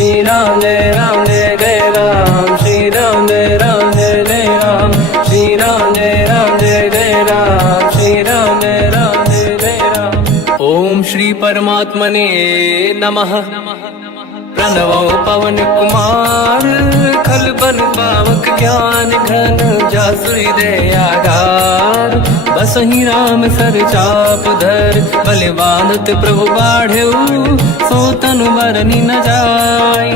श्री राम जय जय राम, श्री राम जय जय राम, श्री राम जय जय राम, श्री राम जय जय राम। ओम श्री परमात्मने नमः। प्रणवो पवन कुमार, खल बन पावक ज्ञान घन, जासुरी दयागार। बसहि राम सर चाप धर, बलवानत प्रभु बाढ़ऊ, सो तनु मरनि न जाय।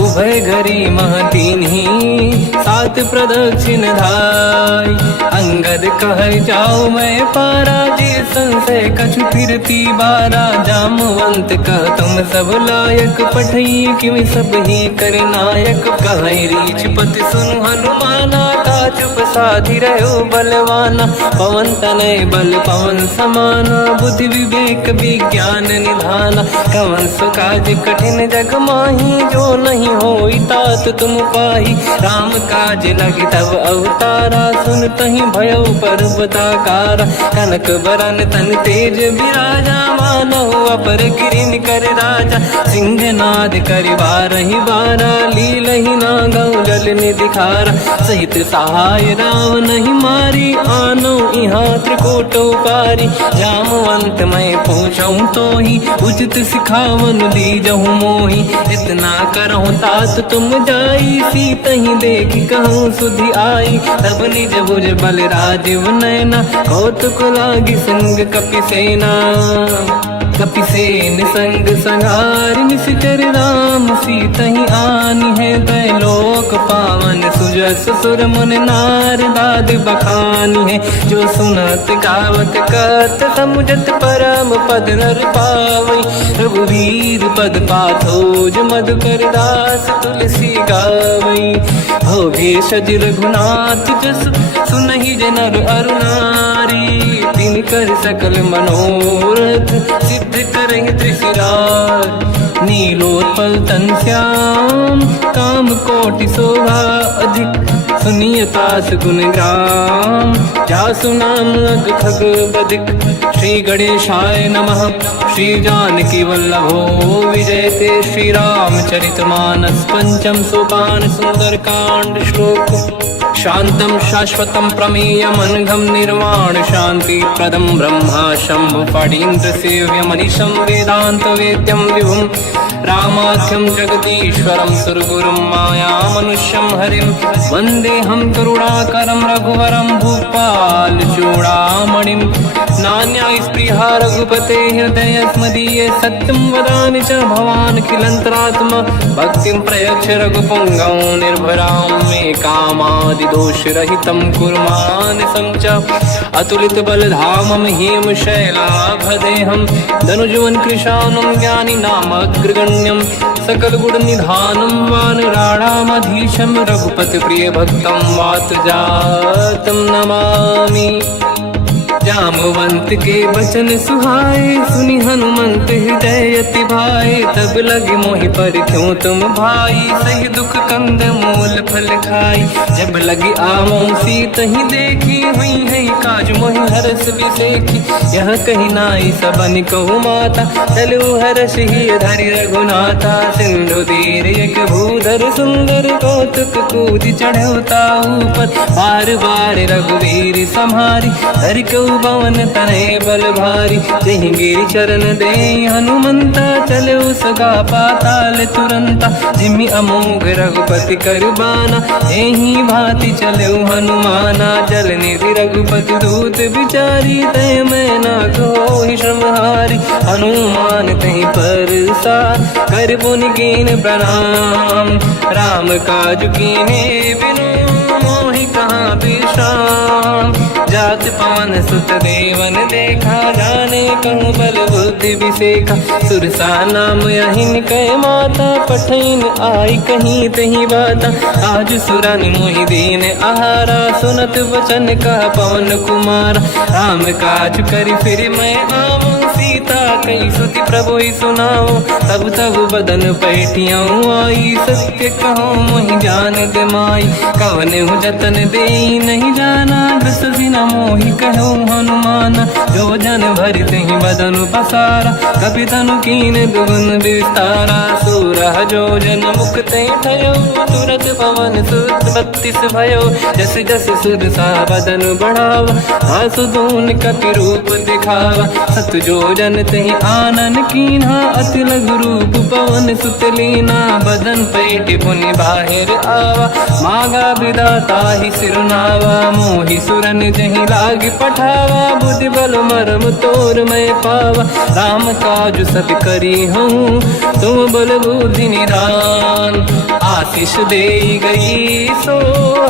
उभय घरी मह दीन्ही, सात प्रदक्षिण धाय। अंगद कह जाओ मैं पारा, जी संशय कछु फिरती बारा। जामवंत कह तुम सब लायक, पठई किमि सब ही कर नायक। कहीं रीछ पति सुनु हनुमाना, का चुप साधि रहो बलवाना। पवन तनय बल पवन समाना, बुद्धि विवेक विज्ञान निधाना। कवन सो काज कठिन जग माही, जो नहीं होई तात तुम पाही। राम काज लगी तब अवतारा, सुन तहि भयउ पर्वताकारा। कनक बरन तन तेज बिराजा, मानहु अपर गिरिन कर राजा। सिंहनाद करि बारहि बारा, लीलहि नागौ जल निधिखारा। सहित सहाय राम नहीं मारी, आनो इहाँ त्रिकोट उपारी। जामवंत मैं पूछऊँ तोहि, उचित सिखावन दीजहु मोहि। इतना करहु तात तुम जाई, सीतहि देखि कहूँ सुधि आई। तब निज भुज बल राजीव नैना, कौतुक लागी संग कपिसेना। कपिसेन संग संहार, निश्चर राम सीतहि आनी है। दैलोक पावन सुजस सुर मुन नार, दाद बखानी है। जो सुनत गावत कहत, समुझत परम पद नर पावई। रघुवीर पद पाथोज, मधुकर दास तुलसी गावई। हो भेषज रघुनाथ जस, सुनहि जनर अरु नारी। तिन कर सकल मनोरथ, सिद्ध करहि त्रिशिरार। नीलोत्पल तन श्याम, काम कोटि शोभा अधिक। सुनियतास गुण ग्राम, जासु नाम अग खग बदिक। श्री गणेशाय नमः। श्री जानकी वल्लभो विजयते, श्री रामचरित मानस। पंचम सोपान सुंदर कांड श्लोक। शांतं शाश्वतं प्रमेयम्, अनघं निर्वाण शांति प्रदं। ब्रह्मा शंभु फणीन्द्र सेव्यमनिशं, वेदांत वेद्यं विभुं। रामाख्यं जगदीश्वरं, सुरगुरुं मायामनुष्यं हरिं। वन्देऽहं करुणाकरं रघुवरं, भूपाल चूडामणिं। नान्या स्पृहा रघुपते हृदयस्मदीये, सत्यं वदामि च भवानखिलन्तरात्मा। भक्तिं प्रयच्छ रघुपुङ्गं, निर्भरां मे कामादिदोषरहितं कुर्मानसं च। अतुलित बलधामं हेमशैलाभदेहं, धनुजवन कृशानं ज्ञानी नामग्रगण्यं। सकल गुण निधानं वानराणामधीशं, रघुपति प्रिय भक्तं वात जातं नमामि। जामवंत के बचन सुहाए, सुनि हनुमंत हृदय अति भाए। तब लगे मोहि पर क्यों तुम भाई, सही दुख कंद मूल फल खाई। जब लगी आमों सीतहि देखी, हुई है काज मोहि हरस बिसेखी। यह कही नाई सबन कहु माता, चलु हरष ही धरि रघुनाथा। सिंधु तीर एक भूधर सुंदर, कौतुक कूदि चढ़ौता ऊपर। बार बार रघुवीर सम्हारी, हरि को पवन तनय बल भारी। जहि गिरि चरण दे हनुमंता, चले सगा पाताल तुरंता। जिमि अमोघ रघुपति कर बाना, एहि भांति चले हनुमाना। जल निधि रघुपति दूत बिचारी, तय मैं ना कोहि श्रमहारी। हनुमान तहि परसा, कर पुनि कीन प्रणाम। राम काज कीन्हे बिनु, मोहि कहाँ विश्राम। जात पवन सुत देवन देखा, जाने कहूँ बल बुद्धि विसेखा। सुरसा नाम अहिन कह माता, पठैन आई कहीं तही बाता। आज सुरानि मोहि दीन आहारा, सुनत वचन कहा पवन कुमारा। राम काज करि फिर मैं आवूं, सीता कई सुति प्रभु सुनाओ। तब तब बदन पैठियाँ आई, सत्य कहो मोहि जान दे माई। कवन जतन दे कहीं नहीं जाना, दृष्टि न मोहि कहो हनुमान। जो जन भरित ही बदन पसारा, कपि तनु कीन दुगुन विस्तारा। सूरह जो जन मुक्ते भयो, तुरत पवन सुत 32 भयो। जस जस सुर सा बदन बढ़ावा, आसु दून कपि रूप दिखावा। सत जो जन तहि आनन कीन्हा, अति लघु रूप पवन सुत लीना। बदन पेट पुनि बाहिर आवा, मांगा विधाता ही सिरनावा। मोहि सुरन जहि लाग पठावा, बुद्धि बल मरम तोर मैं पावा। राम काज सब करी हूँ, तुम बल बुद्धि निधान। आशीष दे गई सो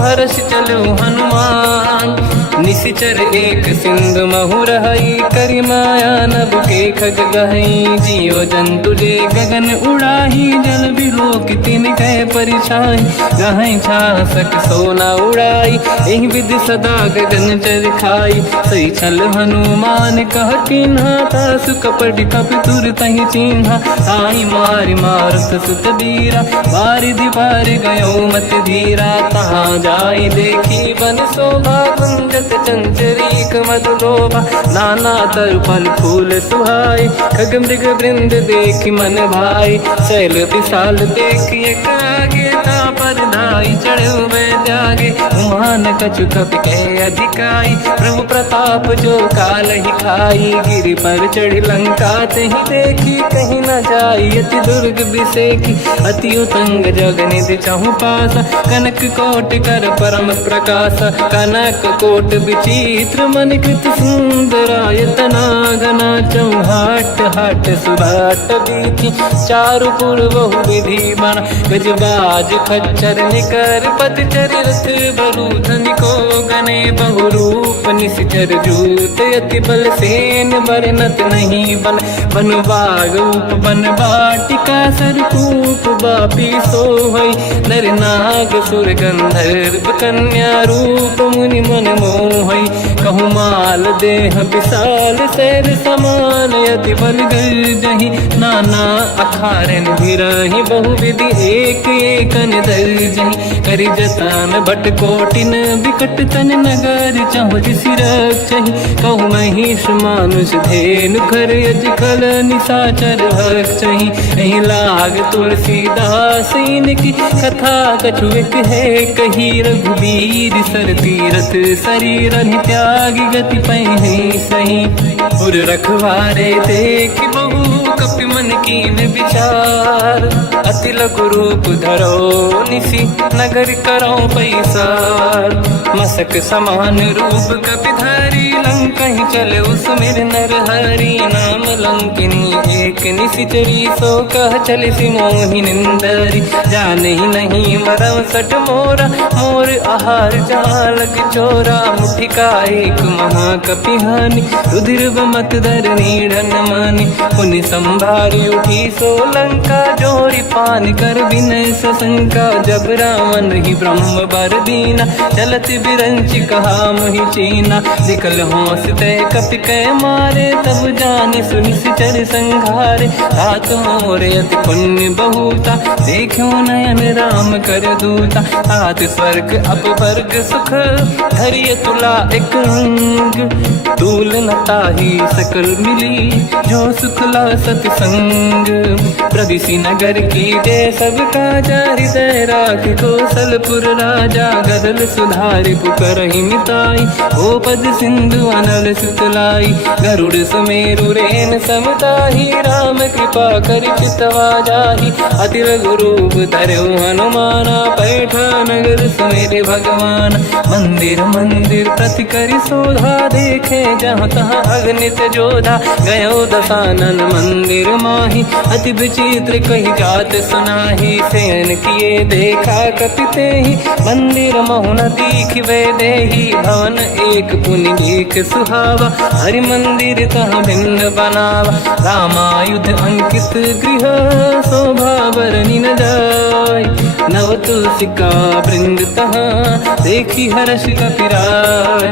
हर्ष चलो हनुमान। निशिचर एक सिंधु महु रहई, करि माया नभ के खग गहई। जीव जंतु जे गगन उड़ाही, जल बिलोक तिन कह परिछाई। गहई छासक सोना उड़ाई, एहि विधि सदा गगन चर खाई। सही छल हनुमान कह किन्हा, तासु कपट कपि तुर तहि चिन्हा। आई मारि मारुत सुत बीरा, बारिधि पार गयो मत धीरा। तहाँ जाई देखी बन शोभा, कुंजत चंचरीक मधुलोभा। नाना तरु फल फूल सुहाई, खग मृग वृंद देखि मन भाई। शैल विशाल देखि एक आगे, पर धाई चढ़ो मैं त्यागे। उमान कछु कपि कह अधिकाई, प्रभु प्रताप जो काल ही खाई। गिरि पर चढ़ी लंका तहि देखी, कहीं न जाई अति दुर्ग बिसेकी। अति उतंग जग निधि चहु पासा, कनक कोट कर परम प्रकाश। कनक कोट विचित्र मन कृत सुंदरायतना। घना चौहाट हाट सुभाट बीथी, चारु पुर बहु विधि बना। गजबाज खच्चर निकर पतचर, रथ बरु धनिको गने बहु रूप। निशिचर जूत अति बल सेन, बरनत नहीं बन। बन बाग उप बन बाटिका, सरकूप बापी सोहई। नर नाग सुर गंधर्व कन्या, रूप मुनि मन मोहई। कहु माल देह विशाल, शैर समान अति बल गर्जहि। नाना अखारन भिरहि, बहु विधि एक एकन दर्जहि। करि जतन भट कोटिन, विकट तन नगर चहुँ सिरक्षहि। कहु महिष मानुष धेनु, खर यज खल निशाचर भक्षहि। एहि लाग तुलसीदास इनकी, कथा कछु एक है कही। रघुबीर सर तीरथ शरीर, त्यागी गति पहि सही। उर रखवारे देख बहु, कपि मन कीन विचार। अति लघु रूप धरो निसी, नगर करो पैसार। मसक समान रूप कपि धरी, लंका ही चले सुमिर नर हरि। नाम लंकिनी एक निशिचरी, सो कह चले सि मोहि निंदरी। जाने ही नहीं मरम सट मोरा, मोर आहार जालक चोरा। मुठिका एक महाकपि हानि, रुधिर बमत धरनी ढन मानि। पुनि संभारी उठी सो लंका, जोरी पान कर विनय सशंका। जब रावण ही ब्रह्म बर दीना, चलत बिरंच कहा मोहि चीना। निकल होश ते कपि कै मारे, तब जाने सुनि सिचर संघारे। हाथ मोरे अति पुण्य बहुता, देखो नयन राम कर दूता। हाथ स्वर्ग अपवर्ग सुख, धरिय तुला एक अंग। तूल न ताहि सकल मिली, जो सुखला सतसंग। प्रदिशि नगर की जय सब काजा, हृदय राख कौशलपुर राजा। गदल सुधारि पुकरहि मिताई, ओ पद सिंधु अनल सुतलाई। गरुड़ सुमेरु रेन समताहि, राम कृपा करि चितवा जाहि। अति लघु रूप धरऊ हनुमाना, पैठा नगर सुमेरे भगवान। मंदिर मंदिर प्रति करि शोधा, देखे जहाँ तहाँ अगणित जोधा। गयो दशानन मंदिर माही, अति विचित्र कही जात सुनाही। शयन किए देखा कपि तेहि, मंदिर महु न दीखिबे देहि। भवन एक पुनि देख सुहावा, हरि मंदिर तहाँ भिन्न बनावा। रामायुध अंकित गृह, शोभा बरनि न जाय। नवत तुलसी का वृंद तहाँ देखी हर्ष कपिराय।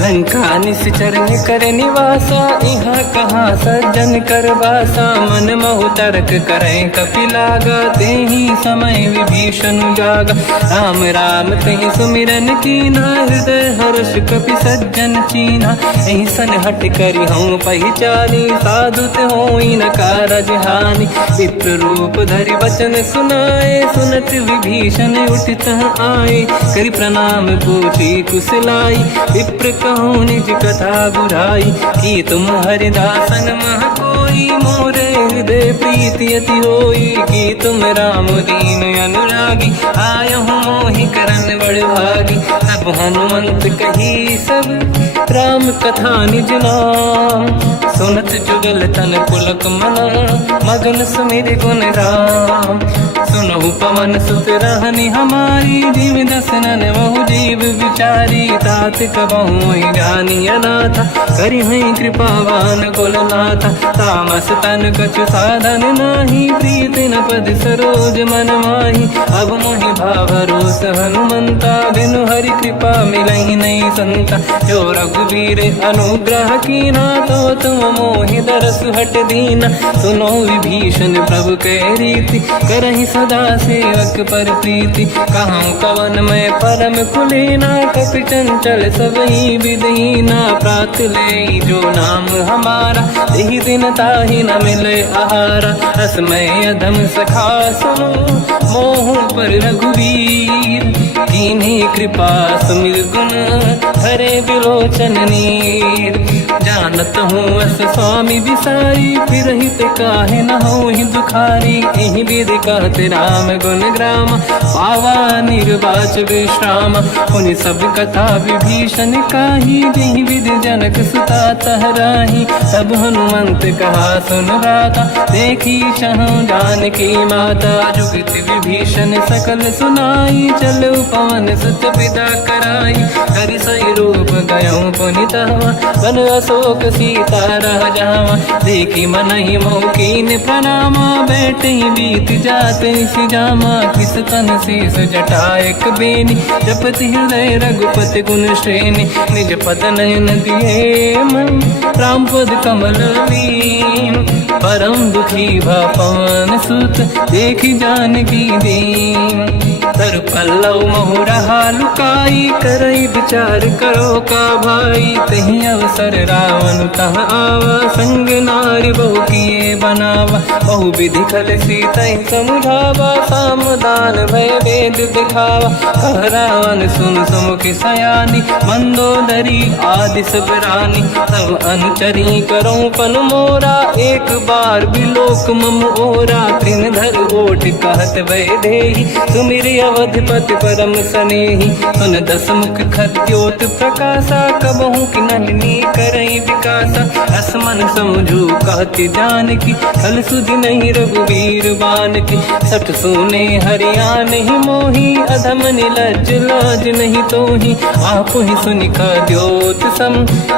लंका निश्चर करे निवासा यहाँ कहाँ सज्जन कर वासा। मन महु तर्क करें कपिलागा तेहि समय विभीषण जागा। राम राम तेहि सुमिरन कीना हृदय हर्ष कपि सज्जन चीना। ऐसन हट करी हूँ पहिचानी साधुत होई न कारज हानि। विप्र रूप धरि वचन सुनाए सुनत विभीषण उठित आए। करि प्रणाम पूछी कुशलाई विप्र कहूँ निज कथा बुराई। कि तुम हरिदासन मह कोई मोरे हृदय प्रीति अति होई। कि तुम राम दीन अनुरागी आयहु मोहि करन बड़ भागी। तब हनुमंत कही सब राम कथा निज नाम। सुनत जुगल तन पुलक मना मगन सुमिर गुण राम। सुनहु पवन सुत रहनी हमारी जीव दसनन महु जीव विचारी। तात कबहु जानी अनाथा करि हई कृपावान कुलनाथा। तामस तन कछु साधन नाही प्रीत न पद सरोज मन माही। अब मोहि भावरोस हनुमंता बिनु हरि कृपा मिलहि नहीं संता। जो रघुवीर अनुग्रह कीना तो तुम मोहि दरस हट दीना। सुनो विभीषण प्रभु के रीति करहि सदा सेवक पर प्रीति। कहूँ कवन में परम कुलीना कपि चंचल सबई विदहीना। प्रात ले जो नाम हमारा यही दिन ताहि न मिले आहारा। रसमय अधम सखा सुनो मोह पर रघुवीर। कीन्ही कृपा सुमिर गुण हरे बिलोचन नीर। जानत हूँ अस स्वामी विसारी फिर हित काहे न होहि दुखारी। एहि विधि कहते राम गुण ग्राम पावा निर्वाच विश्राम। पुनि सब कथा विभीषण काही जेहि विधि जनक सुता तहराही। तब हनुमंत कहा सुन राता देखी शहु जानकी माता। जुगत विभीषण सकल सुनाई चलो पवन सुत पिता कराई। हरि सही रूप गयो पुनितवा बन अशोक सीता रह जावा। देखी मनहि मोकीन प्रणामा बैठे बीत जाते सिजामा। किस तन शीस जटायक बेनी जपति हृदय रघुपति गुण श्रेणी। निज पद नयन दिए मन राम पद कमल लीन। परम दुखी भा पवन सुत देखी जानकी दीन। तर पल्लव महु रहा लुकाई करई विचार करो का भाई। तही अवसर रावण तहाँ आवा संग नारी बहु किए बनावा। बहु विधि खल सीतहि समुझावा सामदान भय वेद दिखावा। कह रावण सुन सुमुखि सयानी मंदोदरी आदि सब रानी। सब अनुचरी करो पन मोरा एक बार बिलोक मम ओरा। तृण धर ओट कहत भय देहि सुमिर अवधिपति परम सनेहि। सुन दस मुख खद्योत प्रकाशा कबहु कि नलिनी करई विकासा। असमन समझू कहती जानकी खल सुधि नहीं रघुवीर बानकी। सठ सुने हरियाण ही मोही अधम निलज लाज नहीं तोही। आप ही सुनि खद्योत सम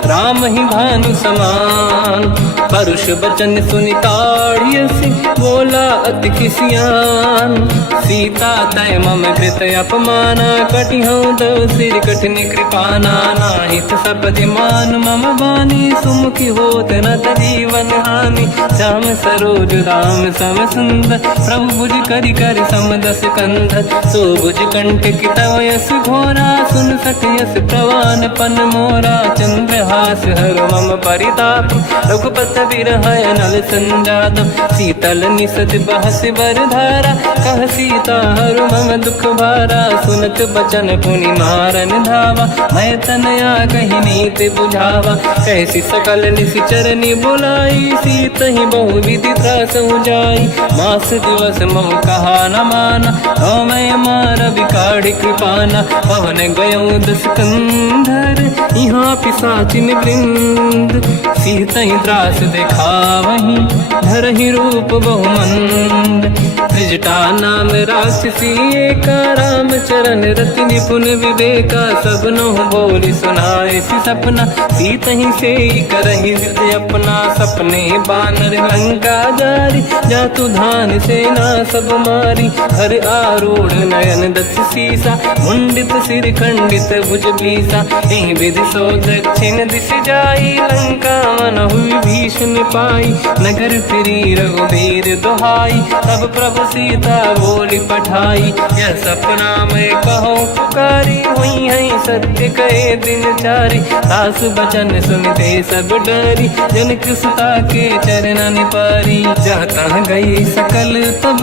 राम ही भानु समान। परुष बचन सुनि ताड़ियसि बोला अति किसियान। सीता तय मम कृत अपमाना कटिहूँ दो सिर कठिन कृपाना। नाहित सपदि मान मम बानी सुमुखी होत न जीवन हानि। श्याम सरोज राम सम सुंदर प्रभु भुज करि कर समदस कंध। सो भुज कंठ की तव यस घोरा सुन सक यस प्रवान पन मोरा। चंद्रहास हर मम परिताप रघुपत बिरह नल संजात। शीतल निसत बहस बर धारा कह सीता हर मम दुख भारा। सुनत बचन पुनि मारन धावा मैं तनया कही नीति बुझावा। कैसी सकल निशिचरनि बुलाई सीतहि बहु विधि त्रास जाई। मास दिवस मोह कहा न माना तो मैं मार बिकाढ़ कृपाना। पवन गयो दस कंधर यहाँ पिशाचिन वृंद। सीतहि त्रास दिखावहीं धरहि रूप बहु मंद। त्रिजटा नाम राक्षसी एका, राम चरण रति निपुण विवेका। सबनो बोली सुनाए सी सपना, सीत ही से करही विद अपना। सपने बानर लंका जारी, जातु धान सेना सब मारी। हर आरूढ़ नयन दस सीसा, मुंडित सिर खंडित भुज बीसा। एहि विधि सो दक्षिण दिश जाई, लंका मनहु विभीषण पाई। नगर फिरी रघुबीर दुहाई, तब प्रभु सीता बोली पठाई। यह सपना मैं कहूँ पुकारी, हुई है सत्य कहे दिन चारी। सास बचन सुनते सब डरी, जनक सुता के चरण पारी। जाता गई सकल तब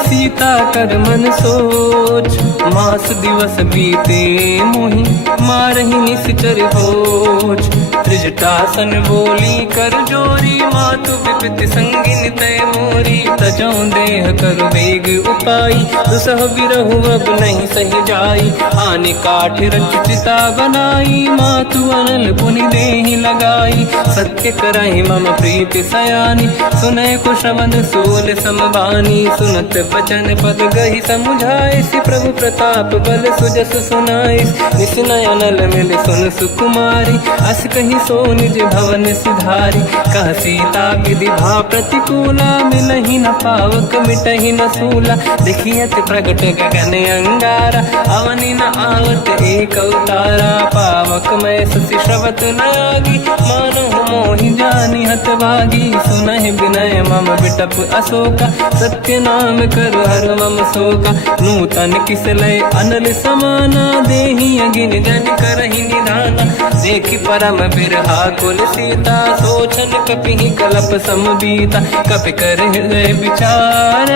सीता कर मन सोच, मास दिवस बीते मोहि मारहि निश्चर होच। त्रिजटासन बोली कर जोरी, मातु विपति संगिन तय मोरी। तजो देह कर वेग उपाई, दुसह बिरहु अब नहीं सही जाई। आने काठ रचिता बनाई, मातु अनल पुनि देहि लगाई। सत्य करहि मम प्रीति सयानी, सुनय कुशवन सूल समबानी। सुनत बचन पद गहि समुझाए, सि प्रभु प्रताप बल सुजस सुनाई। निसनय अनल मिल सुन सुकुमारी, अस कहि सो निज भवन सिधारी। कह सीता विधि भा प्रतिकूला, मिलहि न पावक मिटहि न सूला। देखियत प्रगट गगन अंगारा, अवनि न आवत एक अवतारा। पावक मैं ससि श्रवत न आगी, मानो मोहि जानि हत भागी। सुनहि विनय मम बिटप अशोका, सत्य नाम कर हर मम शोका। नूतन किसलय अनल समाना, देहि अगिन जन करहि निधाना। देखि परम बिरहा कुल सीता, सोचन कपिहि कलप समबीता। कपि कर हृदय विचार,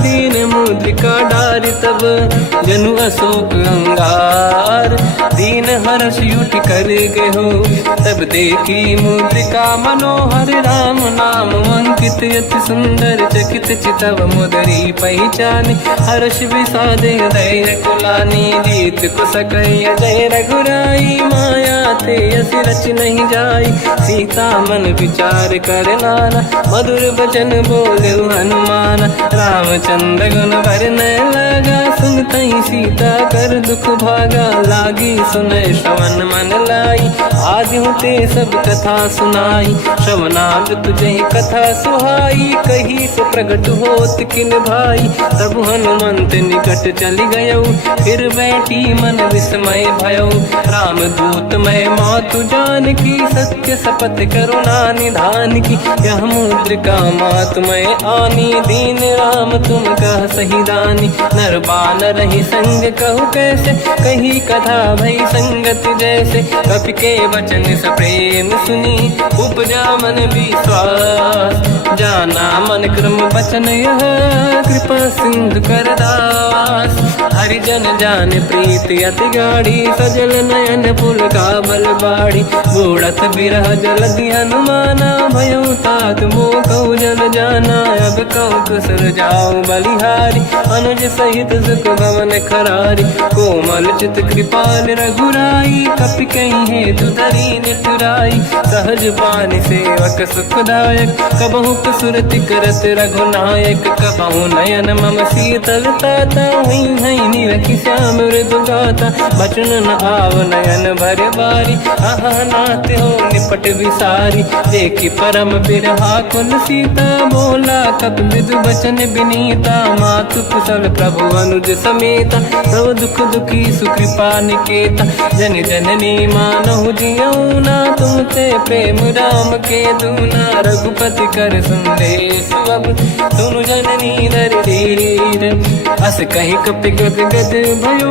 दीन मुद्रिका डारि तब जनु अशोक अंगार। दीन हर्ष युठ कर गहो, तब देखी मुद्रिका मनोहर। राम नाम अंकित अति सुंदर, चकित चितव मुदरी पहचान। हर्ष विषाद हृदय कुलानी, जीत कुश कहि जय रघुराई। माया ते यस रच नहीं जाई, सीता मन विचार कर नाना। मधुर बचन बोले हनुमान, रामचंद्र गुण वरनय लगा। सुनतहि सीता कर दुख भागा, लागी सुनय श्रवण मन लाई। आज होते सब कथा सुनाई, श्रवणाग तुझे कथा सुहाई। कही से प्रगट होत किन भाई, तब हनुमंत निकट चली गयो। फिर बैठी मन विस्मय भयो, राम दूत मैं मातु जान की। सत्य शपथ करुणा निधान की, यह मुद्रिका मातु मैं आनी। दीन राम तुम कह सही दानी, नर बानर ही संग कहु कैसे। कही कथा भई संगत जैसे, कपि के वचन सप्रेम सुनी। उपजा मन विश्वास, जाना मन क्रम वचन यह। कृपा सिंधु कर दास, हरिजन जान प्रीति अति गाढ़ी। सजल नयन पुल का बल बाड़ी, बूढ़त बिरह जलधि हनुमाना। भयो तात मोह कहु जल जाना, अब कहु कुशल जाओ बलिहारी। अनुज सहित सुख भवन खरारी, कोमल चित कृपाल रघुराई। कपि कहीं हेतु धरी निठुराई, सहज पानि सेवक सुखदायक। कबहु सुरति करत रघुनायक, कबहु नयन मम शीतलता। हुई है निरखि श्याम मृदु गाता, बचन न आव नयन भर बारी। आह नाथ हो निपट विसारी, देखि परम बिरहा कुल सीता। बोला कपि मृदु बचन विनीता, मातु कुशल प्रभु अनुज समेता। सब दुख दुखी सुकृपा निकेता, जन जननी मानहु जियौना। तुम ते प्रेम राम के दूना, रघुपति कर संदेश अब सुनु जननी दर धीर। अस कहि कपि गद गद भयो,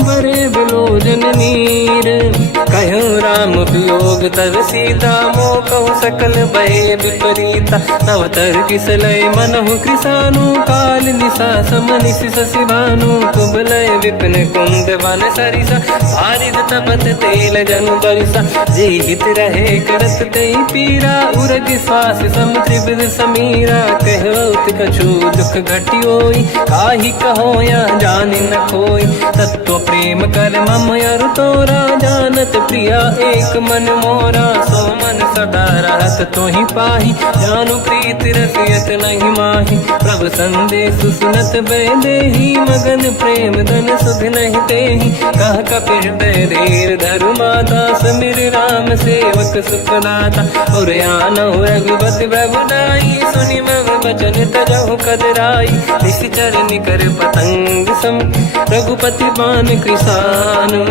बरे बिलोचन नीर। कहु राम वियोग तब सीता, मोह कहु सकल भय विपरीता। तव तर किसलय मनहु कृसानु, काल निशा समनिशि शशि भानु। कुबलय विपिन कुंद वन सरिसा भारित तपत तेल जनु बरिसा जे हित रहे करत ते पीरा उरग श्वास सम त्रिविध समीरा कहत कछु दुख घटियोई काहि कहो या जानि न खोई तत्व प्रेम कर मम अरु तोरा जानत प्रिया एक मन मोरा सो मन सदा रहत तोहि पाही जानु प्रीत रसियत नहीं माही प्रभु संदेश सुनत बैदेही मगन प्रेम धन सुध नहीं तेहि कह कपि हृदय धीर धरु माता समिर राम सेवक सुखदाता और आनहु रघुपति प्रभु दाई सुनि मग बचन तजहु कदराई निश्चर निकर पतंग सम रघुपति बान कृषानु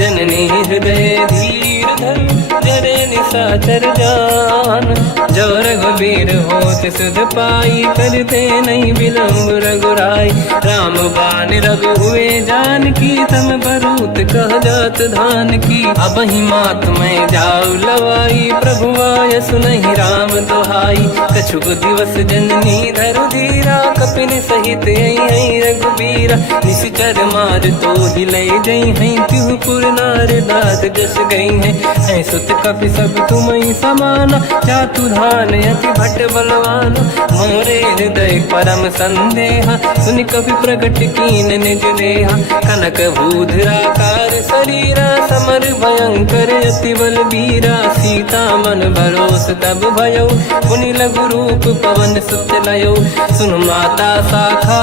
जननी हृदय धीर धरु जरे निशाचर जान जो रघुबीर होत सुध पाई करते नहीं विलम्ब रघुराई राम बान रघु हुए जान की तम भरूत कह जात धान की अब ही मात में जाऊ लवाई प्रभु आय सुनहि राम दोहाई कछुक दिवस जननी धरु धीरा कपिन सहित आई रघुबीरा निश्चर मार तो हिलै जई हैं तिहु पुर नार दात जस गई है सुत कपि सब तुमहि समाना चातुधान अति भट बलवान मोरे हृदय परम संदेहा सुनि कपि प्रगट कीन निज देहा कनक भूधराकार शरीरा समर भयंकर अति बल बीरा सीता मन भरोस तब भयो पुनि लघु रूप पवन सुत लयो सुन माता शाखा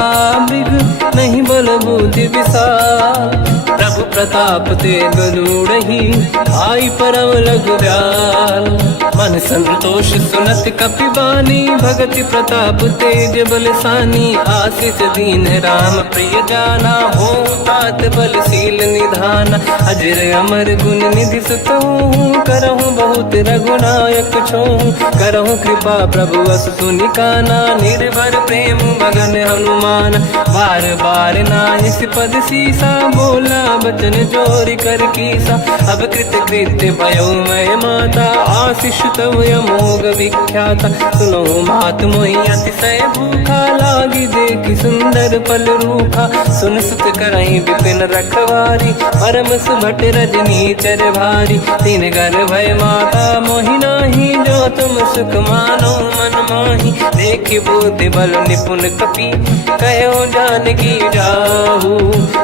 मृग नहीं बल बुद्धि विशाल प्रभु प्रताप ते गरुड़हि आई परम लघुराल मन संतोष सुनत कपि बानी भगति प्रताप तेज बलसानी आशीष दीन राम प्रिय जाना हो तात बलशील निधान अजर अमर गुण निधि सुतहु करहु बहुत रघुनायक छोहु करहु कृपा प्रभु अस सुनि काना निर्भर प्रेम मगन हनुमान बार बार नायस पद सीसा बोला बचन जोरि कर कीसा अब कृत कृत्य भयो मैं माता आशीष तव अमोघ विख्याता सुनो मात मोहि अतिशय भूखा लागी देखि सुंदर फल रूखा सुन सुत करहि विपिन रखवारी परम सुभट रजनी चर भारी तीन घर भय माता मोहि नाही जो तुम सुख मानो मन माही देखि बुद्धि बल निपुण कपि कहो जानकी जाहू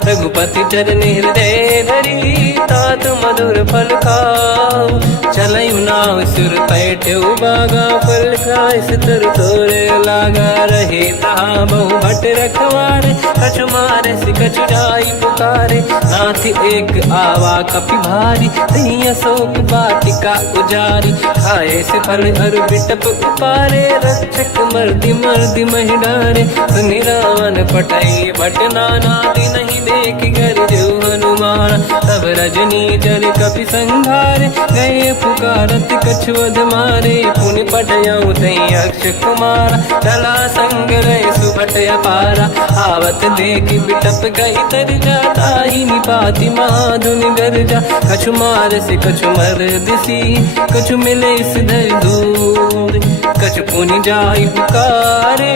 रघुपति चरण हृदय धरी तात मधुर फल खाऊ चलयु नाव सुर पैठ्यु बागा फल खाय सितर तोरे लागा रहे तहाँ बहु भट रखवारे कछु मारे सि कछु जाई पुकारे नाथ एक आवा कपि भारी तही अशोक वाटिका उजारी खाए से फल हर बिटप उपारे रक्षक मर्दि मर्दि महि डारे सुनि रावण पटई भट नाना दिन नहीं देख कर जो हनुमान तब रजनी चल कपि संघारे गए पुकारत कछुअध मारे पुनि पटयऊ तई अक्ष कुमार चला संग रहे सुभट अपारा आवत देख बिटप गई तर जाता ही निपाति माधुनि गर्जा कछु मार से कछु मर दिसी कछु मिले सिधर दूर कछु पुनि जाई पुकारे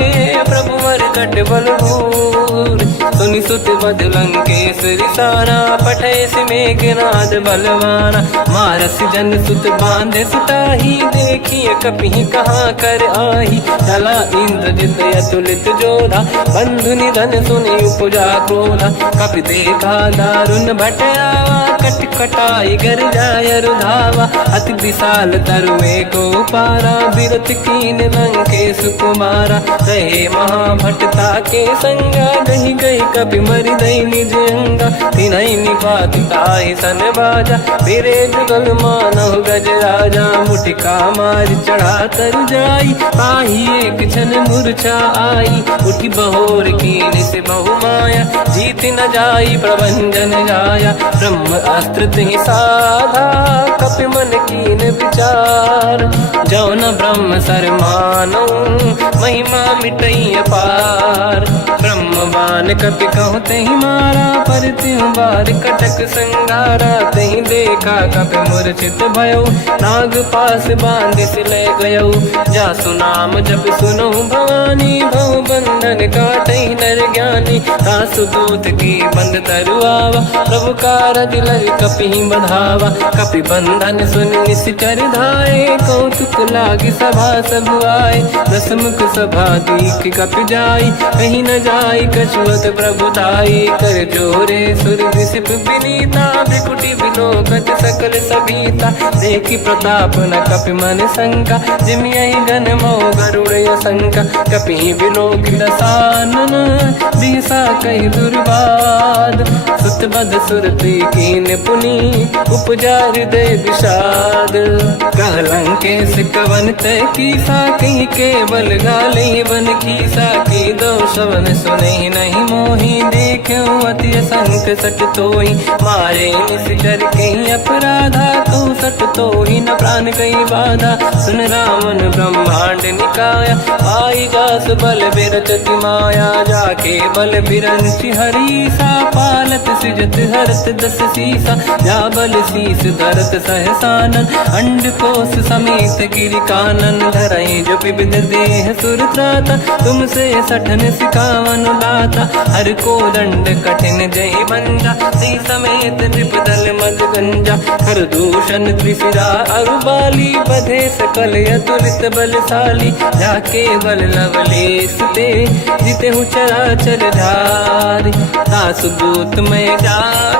प्रभु मर कट बल भूर सुनि सुत बद लंकेश रिसाना पठे से मेघनाद बलवाना मारस जन सुत बांधे सुताही देखिए कपि कहाँ कर आही चला इंद्रजित अतुलित जोधा बंधु निधन सुनि उपजा क्रोधा कपि देखा दारुण भट आवा कट कटाई गर जाय रुधावा अति विशाल तरुए को पारा विरत कीन लंकेश कुमारा रहे महाभटता के संगा गही गई कपि मरि दई निज अंगा तिनहि निपाति ताहि सन बाजा फिरे जुगल मानव गज राजा मुटिका मार चढ़ा तर जाई पाही एक क्षण मूर्छा आई उठी बहोर कीन से बहु माया जीत न जाई प्रभंजन जाया ब्रह्म अस्त्र तिहि साधा कपि मन कीन विचार जो न ब्रह्म सर मानो महिमा मिटई अपार ब्रह्म प्राण कपि कहूँ तही मारा, पर त्यों बार कटक संगारा। तही देखा कपि मूर्छित भयो, नाग पास बांधिस ले गयो। जासु नाम जप सुनो भवानी, भव बंधन काटहि नर ज्ञानी। दासु दूत की बंद तरुआवा, प्रभु कारज लग कपि बधावा। कपि बंधन सुन निश्चर धाये, कौतुक लागी सभा सब आए। दसमुख सभा दीख कपि जाई, कहीं न जाई कछुअत प्रभुताई। कर जोरे सुर दिसिप विनीता, भ्रिकुटि विलोकत सकल सबीता। देखी प्रताप न कपि मन शंका, जिमियहि जन्मो गरुड़ शंका। कपि विलोकित दसानन, दिशा कहि दुर्वाद। सुत बध सुरति कीन पुनि, उपजा हृदय विषाद। कहलंकेश कवन तय कीसा, कहीं केवल गाले बन कीसा। की दो शवन सुनहि नहीं मोहि, देखो अति संक सट तोहि। मारे निश्चर कहीं अपराधा, तो सट तोहि न प्राण कहीं बाधा। सुन रावण ब्रह्मांड निकाया, पाई जास बल बिरचति माया। जाके बल बिरंचि हरीसा, पालत सिजत हरत दस सीसा। जा बल शीस धरत सहसानन, अंड कोश समेत गिरि कानन। धरई जो विविध देह सुर त्राता, तुमसे सठन सिखावन दाता। हर को दंड कठिन जय बंजा, सी समेत नृपदल मद गंजा। हर दूषण त्रिशिरा अरुबाली, बधे सकल अतुलित बलशाली। जाके बल लवलेश ते, जिते हूँ चराचर धारी। दासु दूत में जा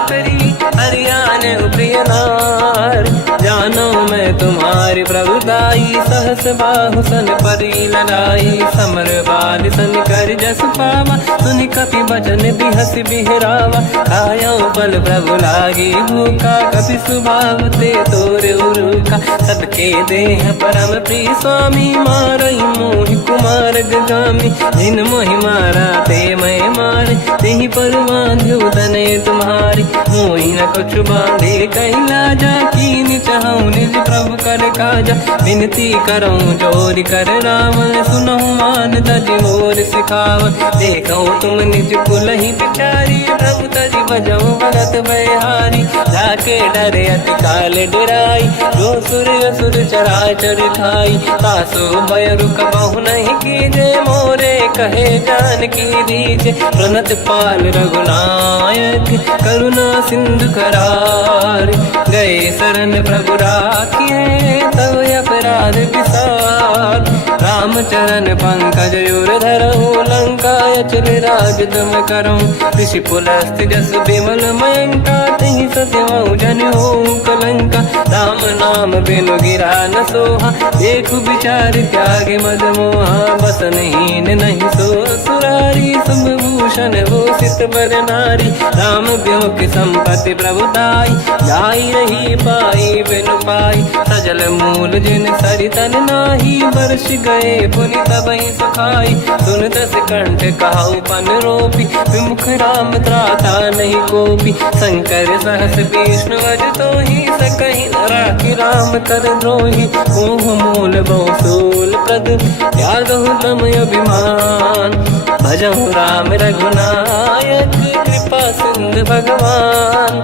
करी, हरियाण प्रिय नार। जानो मैं तुम्हारी प्रभुताई, सहस बाहु सन परी लड़ाई। समर बाल सन कर जस पावा, सुनि कपि बचन बिहस बिहरावा। खायो बल प्रभु लागी भूखा, कपि स्वभाव ते तोर उरुका। सबके देह परम प्रिय स्वामी, मारई मोहि कुमार गामी। जिन मोहि मारा ते मैं मारे, तेहि पर बांध्यो तनय तुम्हारी। मोहि न कुछ बांधे कैलाजा, कीन चाहूँ निज प्रभु कर काजा। विनती करऊँ जोर कर रावण, सुनहु मान तज मोर सिखावन। देखो तुम निज कुल ही बिचारी, प्रभु तज बजऊ भगत बहारी। जाके डरे अति काल डराई, जो सुर असुर चराचर खाई। तासु भय रुक बहु नहीं कीजे, मोरे कहे जान की दीजे। प्रणत पाल रघुनायक, करुणा सिंधु करार। गए शरण प्रभु राखिए, तव अपराध विसार। रामचरण पंकज उर धरहु, लंका अचल राज तुम करऊँ। ऋषि पुलस्त जस विमल मयंका, तहि सत्यवहु जन हो कलंका। राम नाम बिनु गिरा न सोहा, देखु विचार त्याग मद मोहा। बसनहीन नहीं सो सुरारी, शुभ भूषण हो सित बर नारी। राम ब्यों की संपत्ति प्रभुताई, जाई रही पाई बिनु पाई। सजल मूल जिन सरितन नाही, वर्ष गए पुनि तबहि सुखाई। सुन दस कंठ कहाऊ पन रोपी, विमुख राम त्राता नहीं कोपी। शंकर सहस विष्णु अज तोहि, सकहि न राखि राम कर द्रोही। मोह मूल बहु सूल प्रद, त्यागहु तम अभिमान। भजहु राम रघुनायक, कृपा सिंधु भगवान।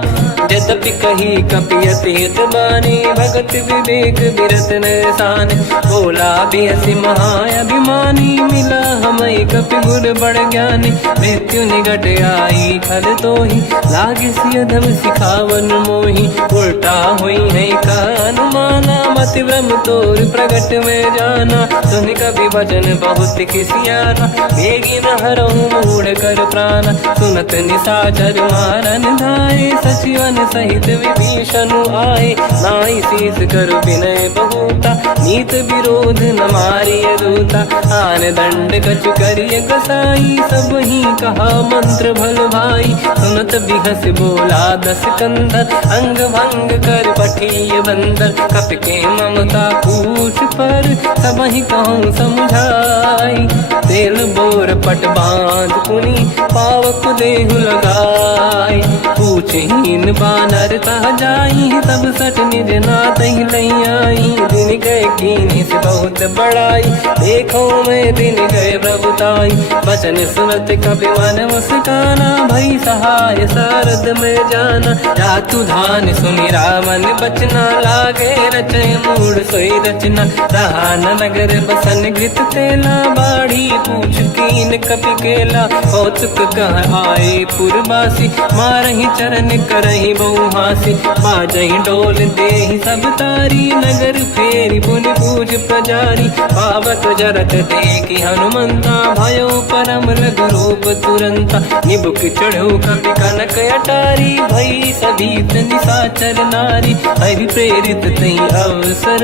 यद्यपि कही कपि अति हित बानी, भगत विवेक बिरत निशान। बोला बिहसि महाअभिमानी, मिला हमई कपि गुर बड़ ज्ञानी। मृत्यु निकट आई खल तोहि, लागे सियधम सिखावन मोहि। उल्टा हुई है का अनुमाना, मति ब्रह्म तोर प्रगट में जाना। सुनि कपि वचन बहुत खिसियाना, बेगी न हरहु मूढ़ कर प्राण। सुनत निशाचर मारन धाये, सचिवन सहित विभीषण आए। नाई शीस कर विनय बहुता, नीत विरोध न मारिय दूता। आन दंड कछु करिय कसाई, सब ही कहा मंत्र भल भाई। सुनत बिहस बोला दस कंधर, अंग भंग कर पठिय बंदर। कपि के ममता पूछ पर, सब ही कहूँ समझाई। तेल बोर पट बांध पुनि, पावक देहु लगाई। पूछहीन बा बानर तह जाई, तब सट निज नाथ ही लई आई। दिन गए कीनी से बहुत बड़ाई, देखो मैं दिन गए प्रभुताई। बचन सुनत कपि मन मुस्काना, भई सहाय सारद में जाना। जातु धान सुनि रावण बचना, लागे रचे मूड सोई रचना। रहा न नगर बसन घृत तेला, बाढ़ी पूछ कीन कपि केला। कौतुक कह आए पुरवासी, मारहि चरण करहि बहु हासी। बाजहि डोल देहि सब तारी, नगर फेरी पुनि पूज प्रजारी। पावक जरत देखि हनुमंता, भयो परम रघुरूप तुरंता। निबुक चढ़ो कपि कनक अटारी, भई सभीत निशाचर नारी। हरि प्रेरित तई अवसर,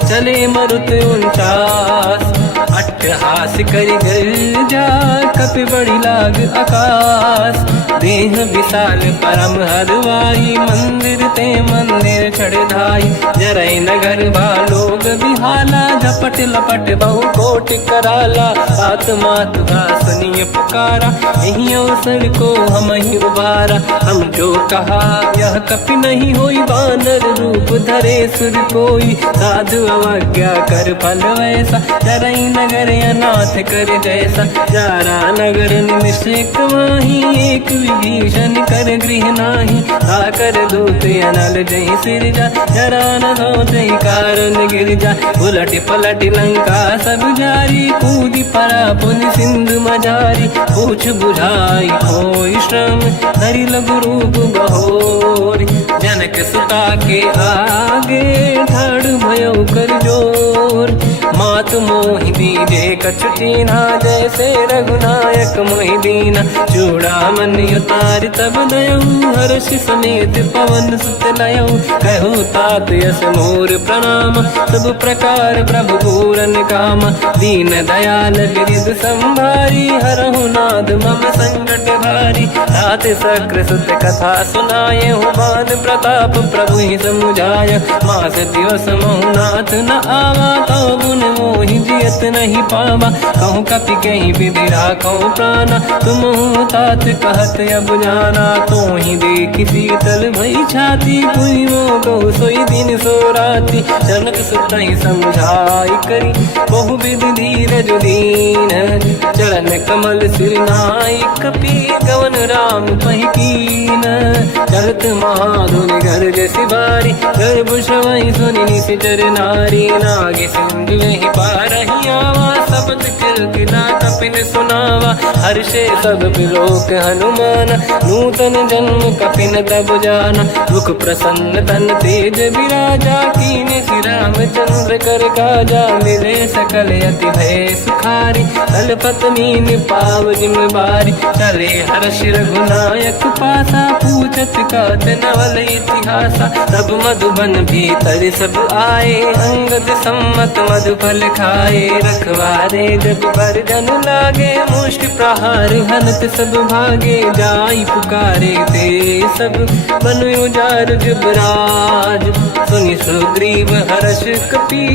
चले मरुत 49। अट्टहास करि गर्जा, कपि बड़ी लाग आकाश। देह विशाल परम हरवाई, मंदिर ते मंदिर चढ़ धाई। जरै नगर बालोग बिहाला, झपट लपट बहु कोट कराला। आत्मा तुहा सुनिय पुकारा, यही अवसर को हम ही उबारा। हम जो कहा यह कपि नहीं होई, बानर रूप धरे सुर कोई। साधु अवज्ञा कर फल वैसा, जरै नगर अनाथ कर जैसा। जारा नगर निमिषेक माही, एक विभीषण कर गृह नाही। आकर दूत अनल जय सिरजा, जरा न हो जय कारण गिरजा। उलट पलट लंका सब जारी, कूदी परा पुन सिंधु मजारी। पूछ बुझाई होई श्रम, धरि लघु रूप बहोरी। जनक सुता के आगे, ठाड़ भयो कर जोर। मात मोहि दीजे कछु कीन्हा, जैसे रघुनायक मोहि दीना। चूड़ामन उतारि तब दयऊ, हर्ष समेत पवन सुत लयऊ। कहो तात यस मोर प्रणाम, सब प्रकार प्रभु पूरन काम। दीन दयाल गिरिध संभारी, हरहु नाद मम संकट भारी। तात सक्र सुत कथा सुनाए, हुमान प्रताप प्रभु ही समुझाय। मास दिवस महु नाथ न आवा, तौ गुण मोहि जियत नहीं पावा। कहूँ कपि कहीं विधि राखो प्राणा, तुम तात कहत अब जाना। तो ही देखी शीतल भई छाती, पुनि मोह सोई दिन सो राती। जनक सुत ही समझाई करी, बहु विधि धीरज दीन। चरण कमल सिर नाई, कपि गवन राम पहि कीन। चलत महाधुनि घर जैसी बारी, गर्भ श्रवहि सुनि निशिचर नारी। नागे सिंधु ही पारहि आवा, शब्द किलकिला कपिन सुनावा। हर्षे सब बिलोक हनुमान, नूतन जन्म कपिन तब जाना। मुख प्रसन्न तन तेज विराजा, कीने श्री रामचंद्र कर काजा। मिले सकल अति भय सुखारी, तलपत मीन पाव जिम बारी। चले हर्ष रघुनायक पासा, पूछत कात नवल इतिहासा। तब मधुबन भीतर सब आए, अंगद सम्मत मधुफल खाए। रखवारे जब बरजन लागे, मुष्टि प्रहार हनत सब भागे। जाई पुकारे ते सब, बन उजार जुबराज। सुनि सुग्रीव हर्ष कपि,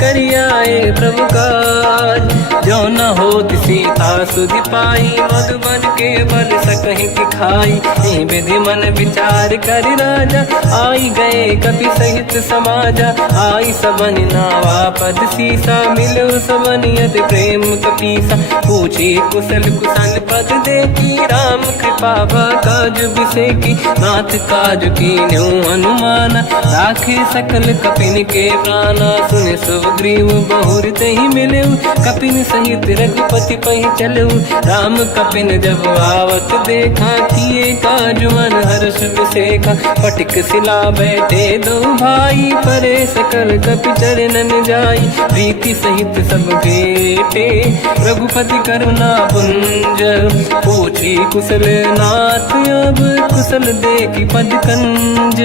करियाए प्रभु काज। जो न होत सीता सुधि पाई, मधुबन के बल सकहि दिखाई। हे विधि मन विचार कर राजा, आई गए कपि सहित समाजा। आई सबन नावा पद सीसा, मिलो सबन यद प्रेम कपीसा। पूछे कुशल कुशल पद देखी, राम कृपा काज बिसेकी। नाथ काज कीन्हु हनुमान, राखे सकल कपिन के प्राणा। सुन सुग्रीव बहुर तहि मिलऊ, कपिन सहित रघुपति पहि चलऊ। राम कपिन जब आवत देखा, किए काज मन हर्ष बिसेखा। फटिक सिला बैठे दो भाई, परे सकल कपि चरणन जाई। प्रीति सहित सब भेटे, रघुपति करुणा पुंज। पूछी कुशल नाथ अब, कुशल देखी पद कंज।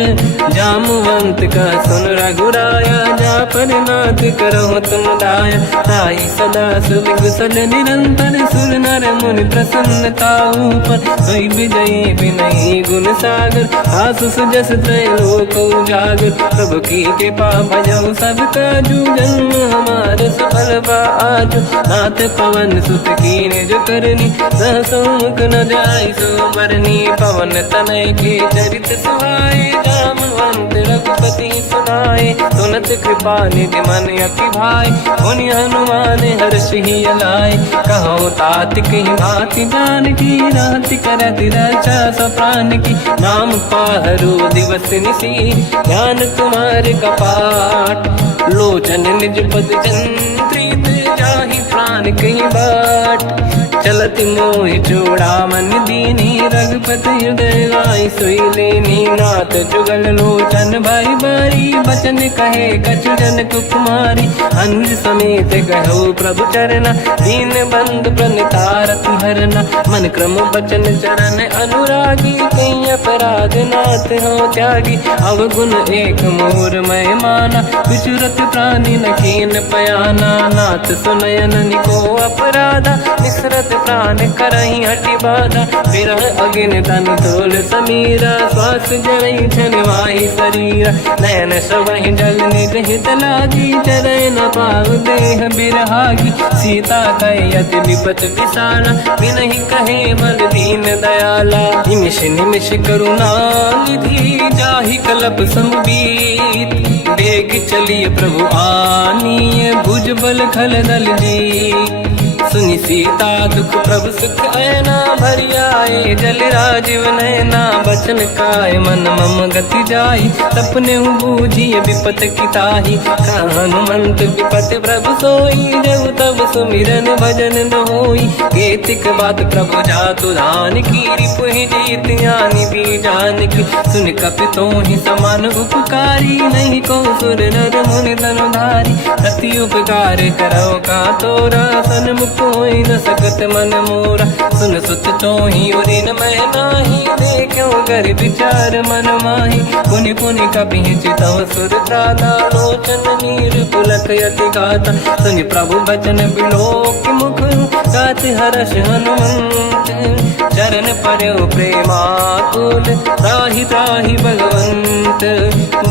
जामवंत का सुन रघुराया, जा पर नाथ करहु तुम दाया। ताई सदा सुविकुशल निरंतर, सुर नर मुनि प्रसन्नता ऊपर। सोई विजयी विनयी गुण सागर, आसु सुजस त्रैलोक उजागर। प्रभु की कृपा भजहु सब काजू, जन्म हमार सफल बा आजु। नाथ पवन सुत कीन्ह जो करनी, सहसो मुख न जाय सो बरनी पवन तनय के चरित सुहाए जामवंत रघुपति सुनाए सुनत कृपा निधि मन अति भाई मुनि हनुमान हर्ष ही अलाय कहो तात कहीं भांति जान की रात करत रक्षा सप्राण की नाम पाहरो दिवस निसी ध्यान तुम्हारे कपाट लोचन निज पद चंद्रित जाहि प्राण कहीं बाट चलत मोहि चूड़ामन दीनी रघुपति हृदय वाई सोई लेनी नाथ जुगल लोचन भाई बारी बचन कहे कछु जन कुमारी अंज समेत कहो प्रभु चरना दीन बंद प्रणतारत हरना मन क्रम बचन चरण अनुरागी कहीं अपराध नाथ हो त्यागी अवगुण एक मोर मैं माना विचुरत प्राणी न कीन पयाना नाथ सुनयन निको अपराधा निसरत प्राण करही हटि बाधा विरह अगिन तन तोल समीरा श्वास जरई छनवाही शरीरा नयन सबहि जल निज हित लागी चरय न पाव देह बिरहागी सीता कहे अति विपत विसाला बिनहि कहे मन दीन दयाला निमिष निमिष करुणा निधि जाहि कलप संबीत बेग चलिए प्रभु आनीय भुज बल खल दल जी सुनि सीता दुख प्रभु सुख ऐना भरि आए जल राजीव नैना बचन काय मन मम गति जाई सपने बूझिए विपत किताही हनुमंत विपत प्रभु सोई जब तब सुमिरन भजन न होई केतिक बात प्रभु जातु धान की रिपुहि जीत ज्ञानी भी जान की सुन कपितों ही समान उपकारी नहीं को सुर नर मुनि धनुधारी अति उपकार करो का तोरा सन्मुख कोई न सकत मन मोरा सुन सुत तो ही उरी न मैं नाही देखो कर विचार मन माही पुनि पुनि कपि चितव सुर त्राता लोचन नीर पुलक यति गाता सुनि प्रभु बचन बिलोक मुख गात हर्ष हनुमंत चरण पर्यो प्रेमाकुल त्राहि त्राहि भगवंत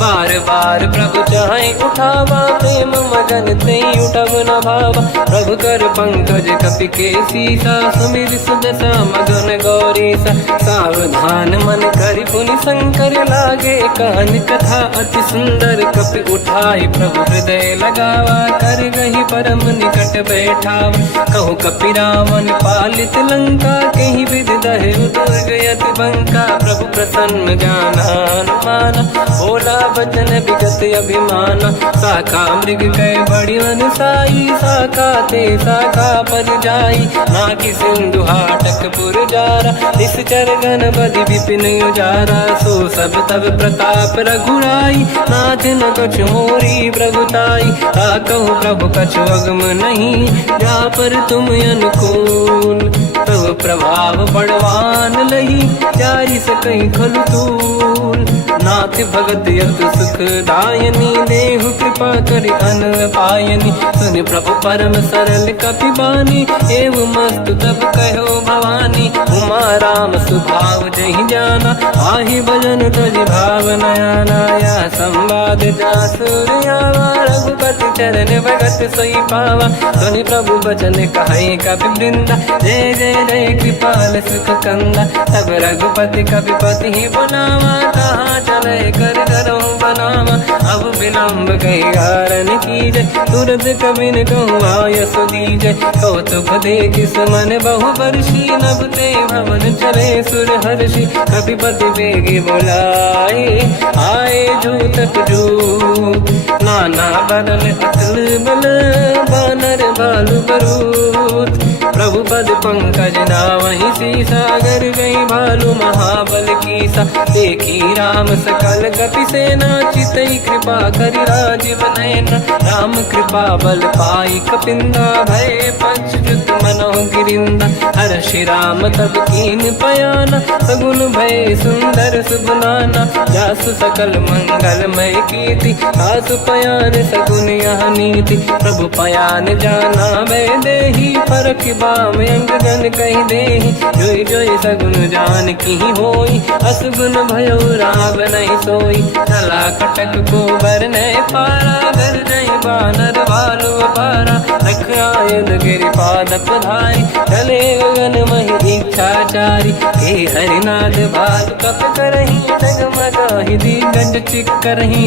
बार बार प्रभु चाहे उठावा प्रेम मगन ते उठब न भावा प्रभु कर पंकज कपि के सीसा सुमिर सुदशा मगन गौरीसा सावधान मन करि पुनि शंकर लागे कान कथा अति सुंदर कपि उठाई प्रभु हृदय लगावा कर गही परम निकट बैठावा कहु कपि रावण पालित लंका कहीं विद दहे दुर्ग यति बंका प्रभु प्रसन्न जाना अनुमाना बोला बचन विगत अभिमाना शाखा मृग गए बड़ी मन साई शाखा ते शाखा पर जाई नाकि सिंधु हाटक पुर जारा इस चरगन बदि विपिन उजारा सो सब तब प्रताप रघुराई नाथ न कछु मोरी प्रभुताई कहु प्रभु कछु अगम नहीं जा पर तुम अनुकूल प्रभु प्रभाव बड़वान लही जारी सकई खलु तूल नाथ भगत यत सुख दायनी देहु कृपा करि अन पायनी सुनि प्रभु परम सरल कपि बानी एव मस्त तब कहो भवानी उमा राम सुभाव जहि जाना आहि भजन तुझ भाव नयाना या संवाद जासुर आवा रघुपति चरण भगत सोई पावा सुनि प्रभु बचन कहे कपि वृंदा जय जय जय कृपाल सुख कंदा तब रघुपति कपिपति ही बनावा कहाँ चले कर करो बनावा अब विलम्ब कही कारण कीजय तुरंत कबिन कहूँ आयस दीजय कौतुक देख सुमन बहु वर्षी नभ ते भवन चले सुर हर्षि कपिपति बेगी बुलाए आए जूतक जू नाना बदल अतल बल बानर बालु बरूद प्रभु पद पंकज नावहि सीसा गर गई भालू महाबल कीसा देखी राम सकल कपि सेना चितई कृपा करि राजीव नयना राम कृपा बल पाई कपिंदा भय पंचजुत मनो गिरिंदा हर्षि राम तब कीन पयाना सगुन भय सुंदर सुबनाना जासु सकल मंगलमय कीर्ति आसु पयान सगुन यह नीति प्रभु पयान जाना भय देहि फरक बाम अंग गन कही देहि जोई जोई सगुन जान की होई असगुन भयो राव नहीं सोई चला कटक को बर नहीं पारा घर नहीं बानर बालू पारा रख आयुध गिरि पाद पधाई चले गगन मही इच्छाचारी के हरिनाथ भाल कप करही डगमगाहि दिग्गज चिक्करहि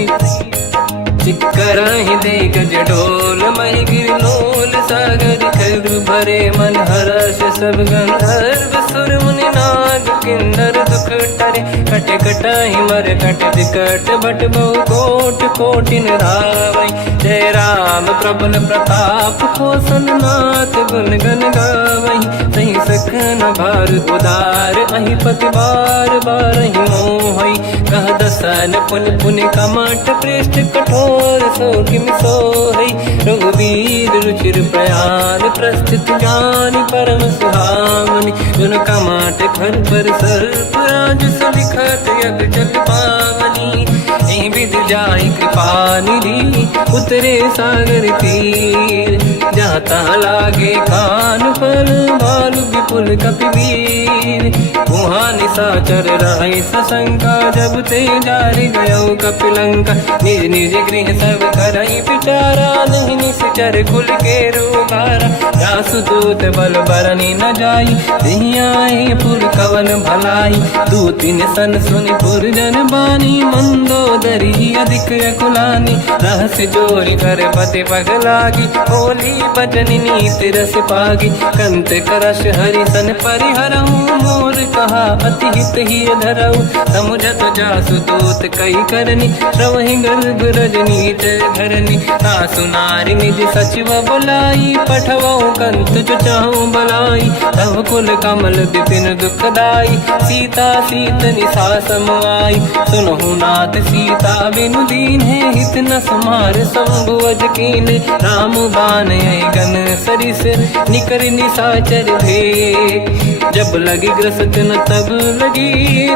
दिग्गज डोल महि गिरलोल सागर खर भरे मन हर्ष सब गंधर्व सुर मुनि नाग किन्नर दुख टरे कट कटाहि मर कट विकट भट बहु कोट कोटि रावै जय राम प्रबल प्रताप कोसन नाथ गुण गन गावै सही सखन भार उदार अहि पति बार बारहि मोहै कह दसन पुन पुन कमठ पृष्ठ कठोर सो किम सोहै रघुवीर रुचिर प्रयाण प्रस्थित ज्ञान परम सुहामनि गुण कमठ खर पर सर्प राज सलिखत यग जल पावनी एहि विध जाहि कृपा निधि उतरे सागर तीर जाता लागे कान फल भालु विपुल कपिवीर वहाँ निशाचर राय सशंका जब ते जारि गयो कपिलंका निज निज गृह सब करई विचारा नहीं निश्चर कुल के रूबारा जासुदूत बल बरनी न जाई दिहियाए पुर कवन भलाई दूतिन सन सुनि पुर जन बानी मंदोदरी अधिक अकुलानी रहस्य जोरी कर पति पगलागी होली बचन नीत रस पागी कंत करश हरि सन परिहरहूँ मोर कहा अति हित ही धरऊ समुझत जासुदूत कई करनी श्रवहि गर्भ रजनी जय धरनी तासु नारी निज सचिव बुलाई पठवऊ कंत जो चाहूं बलाई तव कुल कमल विपिन दुखदाई सीता सीत निशा समाई सुनहु नाथ सीता बिनु दीन है हित न समार संभुवज कीन राम बान यही गन सरिस निकर निशाचर भेद जब लगी ग्रस्त न तब लगी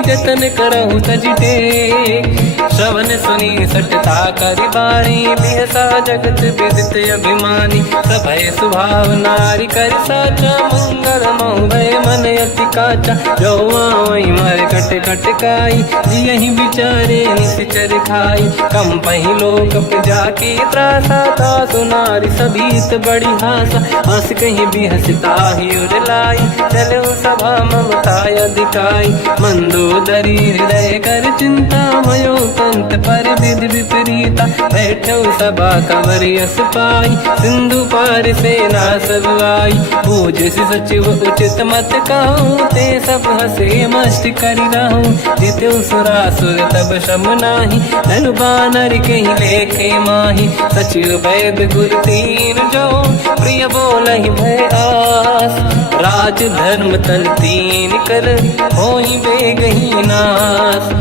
जतन करहु तज टेक श्रवण सुनी सटता करि बारी बिहसा जगत विदित अभिमानी सभय स्वभाव नारी कर साचा मंगल मोह भय मन अति काचा जो आवई मर कट कट काई यही विचारे निश्चर खाई कम पही लोक प्रजा की त्रासा तासु नारी सभीत बड़ी हासा हंस कहीं भी हंसता ही उर लाई चलो सभा ममता अधिकाई मंदोदरी हृदय कर चिंता भयो कंत पर विधि विपरीता बैठो सभा कंवर यस पाई सिंधु पार सेना सब आई पूज सचिव उचित मत कहूँ ते सब हसे मस्त करि रहूं जिते सुरासुर तब शम नाही धनु बानर कहीं लेखे माही सचिव वैद गुरु तीन जो प्रिय बोलहि भय आस राज धर्म तल तीन कर होई बेगही नास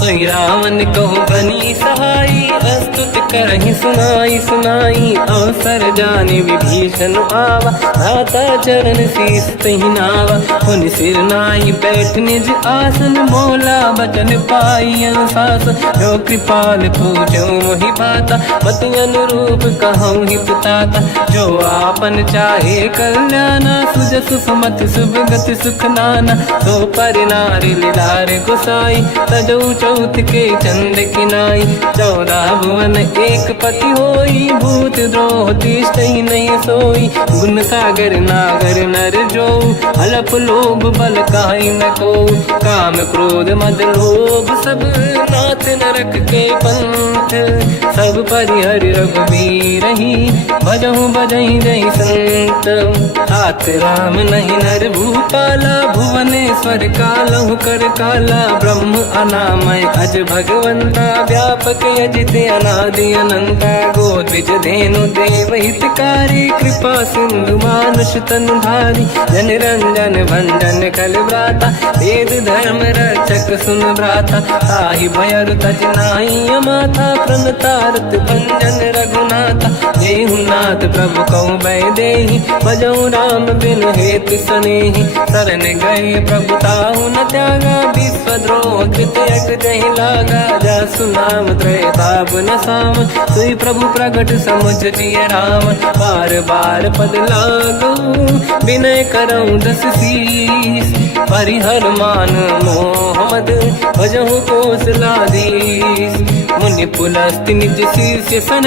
सोई रावण कहु बनी सहाई अस्तुत करहि सुनाई सुनाई अवसर जाने विभीषण आवा भ्राता चरण शीस तहि नावा हुन सिर नाई बैठ निज आसन मोला बचन पाई अनुशासन जो कृपाल पूजो मोहि बाता पति अनुरूप कहूँ ही पुताता जो आपन चाहे कल्याणा सुजस सुमति शुभ गति सुख नाना तो पर नारी लीलार गुसाई तजौ चौथ के चंद किनाई 14 भुवन एक पति होई भूत द्रोह तिष्ठ ही नहीं सोई गुण सागर नागर नर जो अलप लोभ बल काई न को काम क्रोध मद लोभ सब नाथ नरक के पंथ सब परिहर रघुवीर ही भजहु बजहि जय संत हाथ राम नहीं नर भूपाला भुवनेश्वर कालहु कर काला ब्रह्म अनामय अज भगवंता व्यापक यजित अनादि अनंता गोद्विज धेनु देव हितकारी कृपा सिंधु मानुष तनुधारी जन रंजन भंजन कल व्राता वेद धर्म रक्षक सुन भ्राता ताहि भयर तज नाहि माथा प्रणतारत भंजन रघुनाथा देहुनाथ प्रभु कहु भय देहि भजऊ राम बिन हेतु सनेहि शरण गए प्रभु ताहु न त्यागा विश्वद्रोह कृत यज्ञ जहि लागा जासु नाम त्रयताप न साम सोई प्रभु प्रगट समुझ जिय राम बार बार पद लागू विनय करऊँ दस शीस परिहर मान मोहम्मद भजहु कोसलाधीश मुनि पुलस्त्य निज शिष्य सन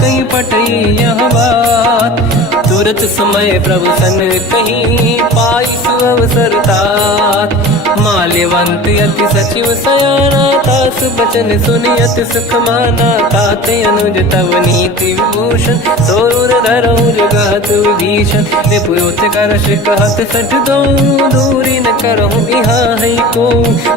कहीं पटई यह बात। तुरत समय प्रभु सन कहीं पाई सुअवसर तात। माल्यवंत अति सचिव सयाना तास बचन सुनि अति सुख माना। तात अनुज तव नीति विभूषण सोर धरऊ जगत विभीषण। विपुत करश कहत सठ दो दूरी न करहु इहाँ है को।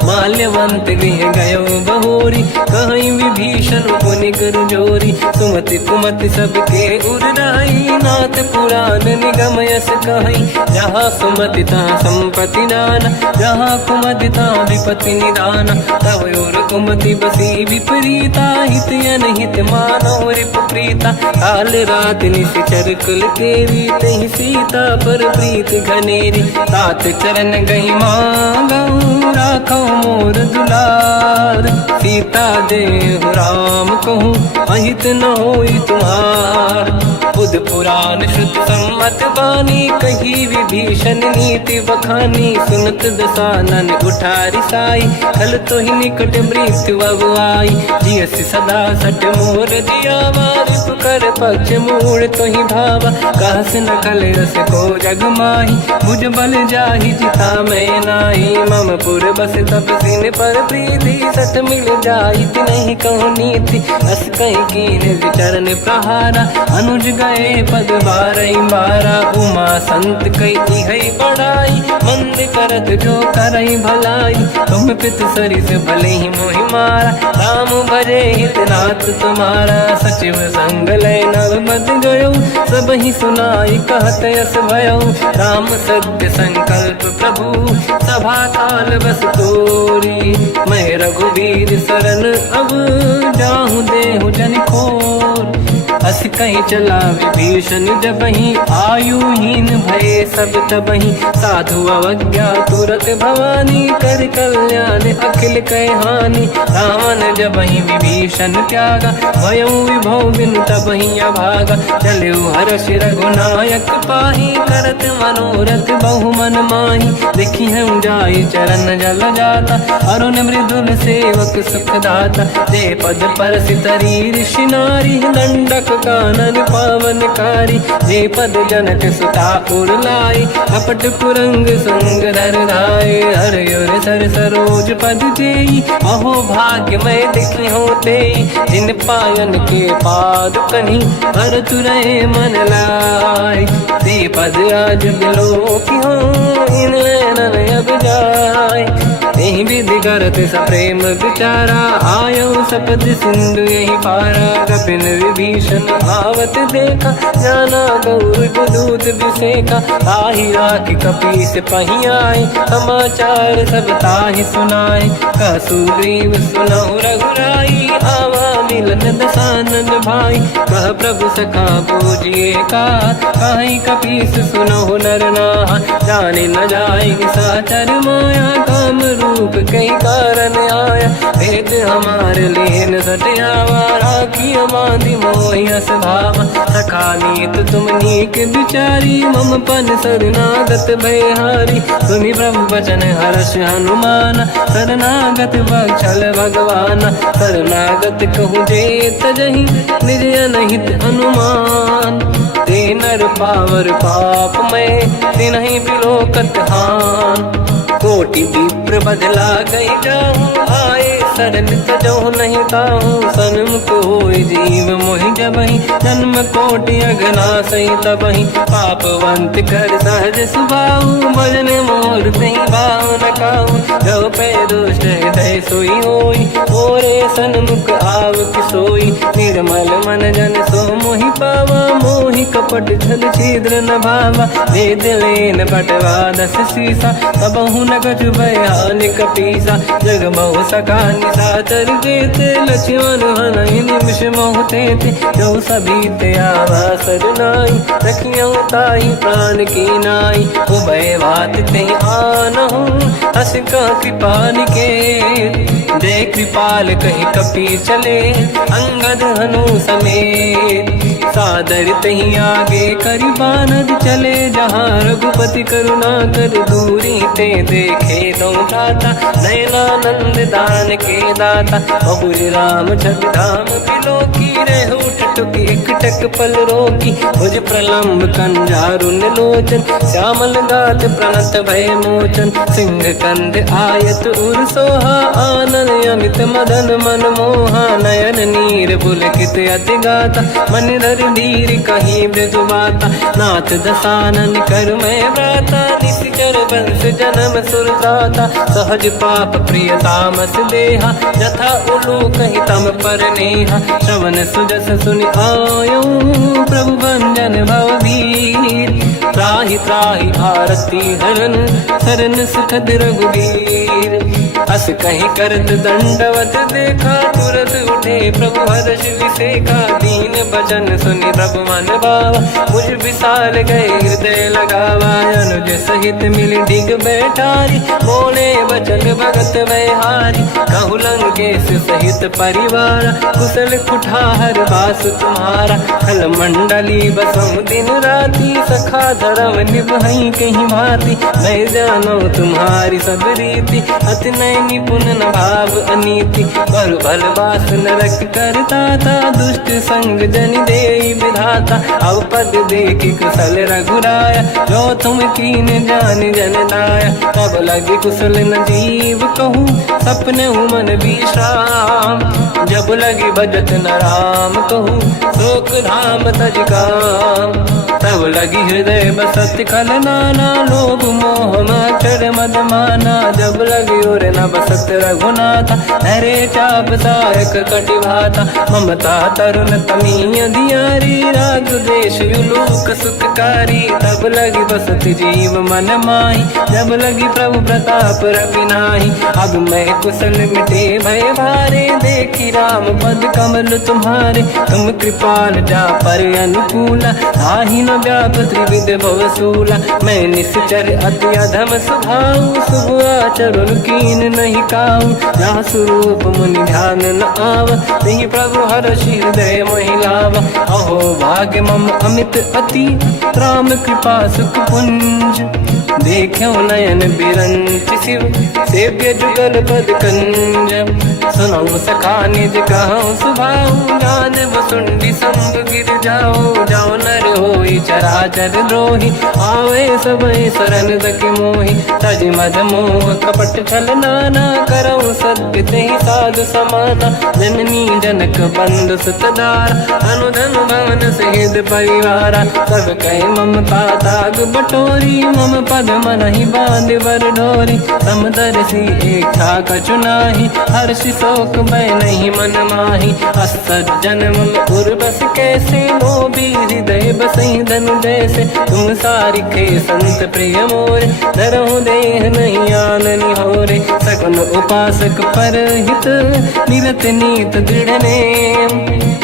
माल्यवंत गृह गयो बहोरी कहीं विभीषण पुनि कर जोरी। सुमति कुमति सबके उरनाई नाथ पुराण निगम यस कहीं। जहाँ सुमति तहाँ संपत्ति नाना जहाँ कुमति तहाँ विपत्ति निदाना। तव और कुमति बसी विपरीता हित अनहित मानव रिपु प्रीता। काल रात निश्चर कुल केरी तहि सीता पर प्रीत घनेरी। तात चरण गई मांगऊ राखो मोर दुलार। सीता देहु राम कहूँ अहित न होई तुम्हार। बुध पुराण शुद्ध सम्मत बानी कही विभीषण नीति बखानी। सुनत दसानन उठारी साई खल तो ही निकट मृत्यु अब आई। जियस सदा सट मोर जियावा रिपु कर पक्ष मूड़ तो ही भावा। कहस न कल रस को जग माही भुज बल जाहि जिता मैं नाही। मम पुर बस तब सिन पर प्रीति सत मिल जाई नहीं कहूँ नीति। अस कहीं कीन विचरण प्रहारा अनुज गए पद बारई बारा। उमा संत कई है बड़ाई मंद करत जो करई भलाई। तुम पित सरिस भले ही मोहि मारा राम भजे हित नाथ तुम्हारा। सचिव संग लय नव बद गयो सब ही सुनाई कहत यस भयो। राम सत्य संकल्प प्रभु सभा काल बस तोरी। मैं रघुवीर शरण अब जाहू देहु जन खोर। अस कहीं चला विभीषण जबहि आयुहीन भये सब तबहि। साधु अवज्ञा तुरत भवानी कर कल्याण अखिल कह हानि। रावण जबहि विभीषण त्यागा भयउ विभव बिनु तबहि अभागा। चलऊ हर्ष रघुनायक पाहि करत मनोरथ बहु मन माहि। देखी हम जाई चरण जल जाता अरुण मृदुल सेवक सुख दाता। जे पद परस तरी ऋषि नारी दंडक कानन पावनकारी। जे पद जनक सुता उर लाई कपट कुरंग संग धर धाय। हर योर सर सरोज पद जेई अहो भाग्य मैं देखी होते। जिन पायन के पाद कन्ही हर तुरहे मन लाई। ते पद आज बिलो की हो इन नैनन अब जाय। यही विधि करत सप्रेम विचारा आयो सपद सिंधु यही पारा। कपिन विभीषण आवत देखा जाना गौर दूत विसेका। ताहि राखी कपीस पही आए समाचार सब ताहि सुनाए। कह सुग्रीव सुनहु रघुराई आवा मिलन दसानन भाई। कह प्रभु सखा पूजिए का कहीं कपीस सुनहु नर नाहा। जाने न जाएगी साचर माया काम रूप कई कारण आया। भेद हमारे लेन सटियावा राखी बांधी मोहि अस भावा। सखा नीत तुम नीक बिचारी मम पन शरणागत भयहारी। सुनि प्रभु वचन हर्ष हनुमान शरणागत बक्षल भगवाना। शरणागत कहूँ जे तजहि निज अनहित अनुमान। ते नर पावर पाप में तिन्हि बिलोकत हान। कोटि विप्र बदला गई जाऊँ आए शरण तजो नहीं ताहूँ। सन्मुख होय जीव मोहि जबहि जन्म कोटि अगना सही तबहि। पापवंत कर सहज सुभाऊ भजन मोर तहि भाव न काहू। जो पे दुष्ट हृदय सोई होई मोरे सन्मुख आव किसोई। निर्मल मन जन सो मोहि पावा मोहि कपट छल छिद्र न भावा। वेद लेन बटवा दस सीसा तबहु न कछु भयानि कपीसा। जग बहु सका निशाचर जेते लक्ष्मण हनहि निमिष मोह तेते। जो सभी ते आवा सरनाई रखियौ ताहि प्राण की नाई। उभय बात ते आनहु हस का कृपा निकेत। जय कृपाल कहि कपी चले अंगद हनु समेत। सादर तहीं आगे करी बानर चले जहाँ रघुपति करुणा कर दूरी ते देखे दो दाता नयनानंद दान के दाता बहुर राम छग धाम बिलो की रे उठ टुक एक टक पल रोकी भुज प्रलम्ब कंजारुन लोचन श्यामल गात प्रणत भय मोचन सिंह कंद आयत उर सोहा आनन अमित मदन मन मोहा नयन नीर पुलकित अति गाता मन धर धीर कहीं मृदु माता नाथ दसानन कर मैं व्राता निशिचर वंश जन्म सुरताता सहज पाप प्रिय तामस देहा जथा उलू कहीं तम पर नेहा श्रवण सुजस सुनि आयो प्रभु भंजन भवभीर त्राहि त्राहि आरती हरन शरण सुखद रघुवीर अस कहीं करत दंडवत देखा तुरत उठे प्रभु हर्ष विसेखा दीन बचन सुनि प्रभु मन भावा मुझ विशाल गए हृदय लगावा अनुज सहित मिल डिग बैठारी बोले बचन भगत वैहारी कहु लंकेश सहित परिवार कुशल कुठार बास तुम्हारा खल मंडली बसम दिन राती सखा धर्म निभई कहीं भांति मैं जानो तुम्हारी सब रीति अति नय निपुण न भाव अनीति बल भल बास नरक करता था दुष्ट संग जन दे विधाता अब पद देखि कुशल रघुराया जो तुम कीन जान जन दाया तब लगे कुशल न जीव कहूँ सपने मन विश्राम जब लगे भजत न राम कहूँ शोक धाम तज काम तब लगी हृदय बसत खल नाना लोभ मोह मच्छर मद माना जब लगी और न बसत रघुनाथ हरे चाप सायक कटिभाता ममता तरुण तमीय दियारी राग देश युलूक सुखकारी तब लगी बसत जीव मन माही जब लगी प्रभु प्रताप रवि नाही अब मैं कुशल मिटे भय भारे देखी राम पद कमल तुम्हारे तुम कृपाल जा पर अनुकूला आही न व्याप त्रिविध भवसूला मैं निश्चर अति अधम स्वभाव शुभ आचरण कीन नहीं काऊ जहाँ स्वरूप मुनि ध्यान न आव नहीं प्रभु हर्ष हृदय महिलाव अहो भाग्य मम अमित अति राम कृपा सुख पुंज देखो नयन बिरंच शिव सेव्य जुगल पद कंज सुनो सखा निज कहूँ सुभाऊ ज्ञान वसुंडी संग गिर जाओ जाओ नर होई चराचर द्रोही आवे सबई शरण दक मोहि तज मद मोह कपट छल नाना करऊँ सत्य तेहि साधु समाना जननी जनक बंधु सुतदार अनुधन भवन सहित परिवारा सब कहे ममता ताग बटोरी मम पद मनहि बांध बर डोरी समदर्शी इच्छा कछु नाही हर्षि शोक भय नहीं मन माही असज्जन मम उर्वस कैसे लोभी हृदय बसई धनु जैसे तुम सारिखे संत प्रिय मोरे धरहु देह नहीं आननि होरे सगुन उपासक पर हित निरत नीत दृढ़ नेम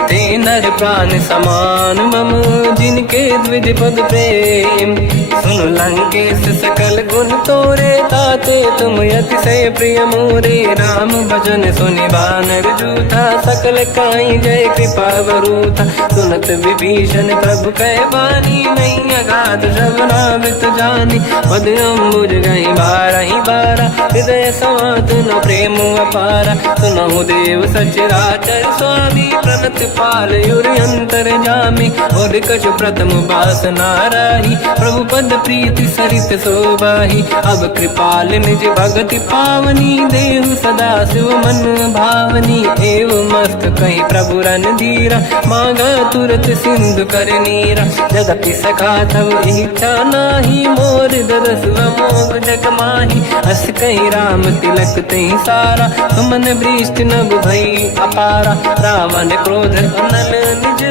ते नर प्राण समान मम जिनके द्विज पद प्रेम सुन लंकेश सकल गुण तोरे ताते तुम अतिशय प्रिय मोरे राम भजन सुनि बानर जूथा सकल काई जय कृपा वरूथा सुनत विभीषण प्रभु कह बानी नहीं अगाध श्रवणामृत जानी पद अम्बुज गई बारहि बारा हृदय समात न प्रेम अपारा सुनहु देव सचराचर स्वामी प्रणत पाल युरि अंतर जामी और कछु प्रथम बास नाराही प्रभु पद प्रीति सरित शोभाही अब कृपाल निज भगति पावनी देहु सदा शिव मन भावनी एव मस्त कहीं प्रभु रन धीरा मांगा तुरत सिंधु कर नीरा जगति सखा तब इच्छा नाही मोर दरस मोग जग माही हस कहीं राम तिलक तही सारा सुमन वृष्टि नभ भई अपारा रावण क्रोध अनल निज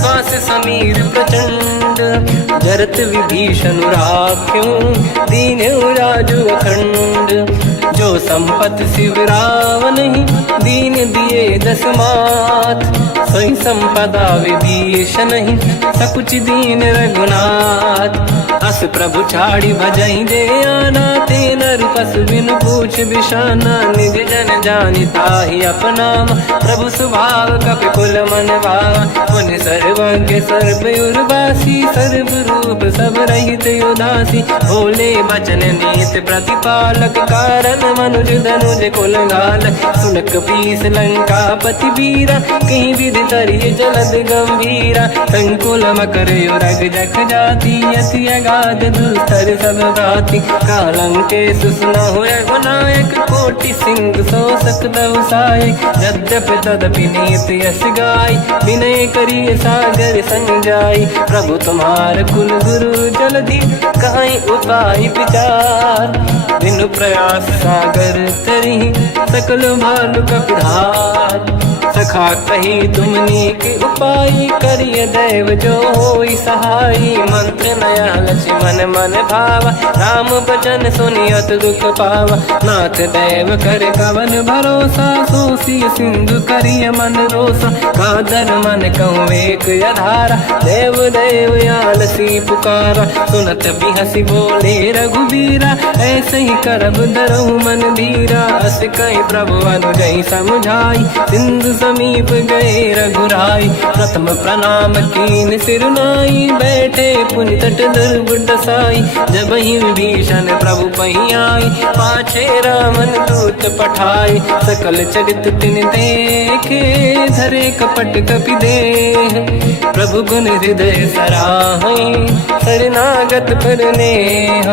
श्वास समीर प्रचंड जरत विभीषण राख्यों दीन राजु अखंड जो संपत शिवराव नहीं, दीन दिए 10 मात। सोई संपदा विभीष नहीं, सकुच दीन रघुनाथ। अस प्रभु छाड़ी भजई दे आना, ते नर पशु बिनु पूछ बिशाना। निज जन जानि ताहि अपनाम, प्रभु स्वभाव कपि कुल मन भावा। मुनि सर्वज्ञ सर्व उर्वासी, सर्व रूप सब रहित उदासी। भोले बचन नीत प्रतिपालक, कारण मनुज धनुज कुल घाल। सुन कपीस लंका पति वीरा, कहीं विधि तरिय जलद गंभीरा। संकुल मकर युरग जख जाति, अति अगाध दुस्तर सब भाति। कालंके सुसना हुए गुनायक, कोटि सिंह सो सकदव सायक। यद्यपि तदपि नीत यश गाय, विनय करिय सागर संग जाई। प्रभु तुम्हार कुल गुरु जलधि, कहीं उपाय विचार। बिनु प्रयास सागर तरी, सकल भालु कपिधार। सखा कही तुमनी के उपाय, करिय दैव जो होई सहाई। मंत्र नया लक्ष्मण मन भावा, राम भजन सुनियत दुख पावा। नाथ दैव कर कवन भरोसा, सोसी सिंधु करिय मन रोसा। कादर मन कहूँ एक अधारा, देव देव आलसी पुकारा। सुनत भी हंसी बोले रघुबीरा, ऐसे ही करब धरहु मन धीरा। अस कहीं प्रभु अनुजई समझाई, सिंधु समीप गए रघुराई। प्रथम प्रणाम कीन सिरनाई, बैठे पुनि तट दुर्बुड साई। जब ही विभीषण प्रभु पही आई, पाछे रामन दूत पठाई। सकल चरित तिन देखे, धरे कपट कपि देह। प्रभु गुण हृदय सराहई, शरणागत पर नेह।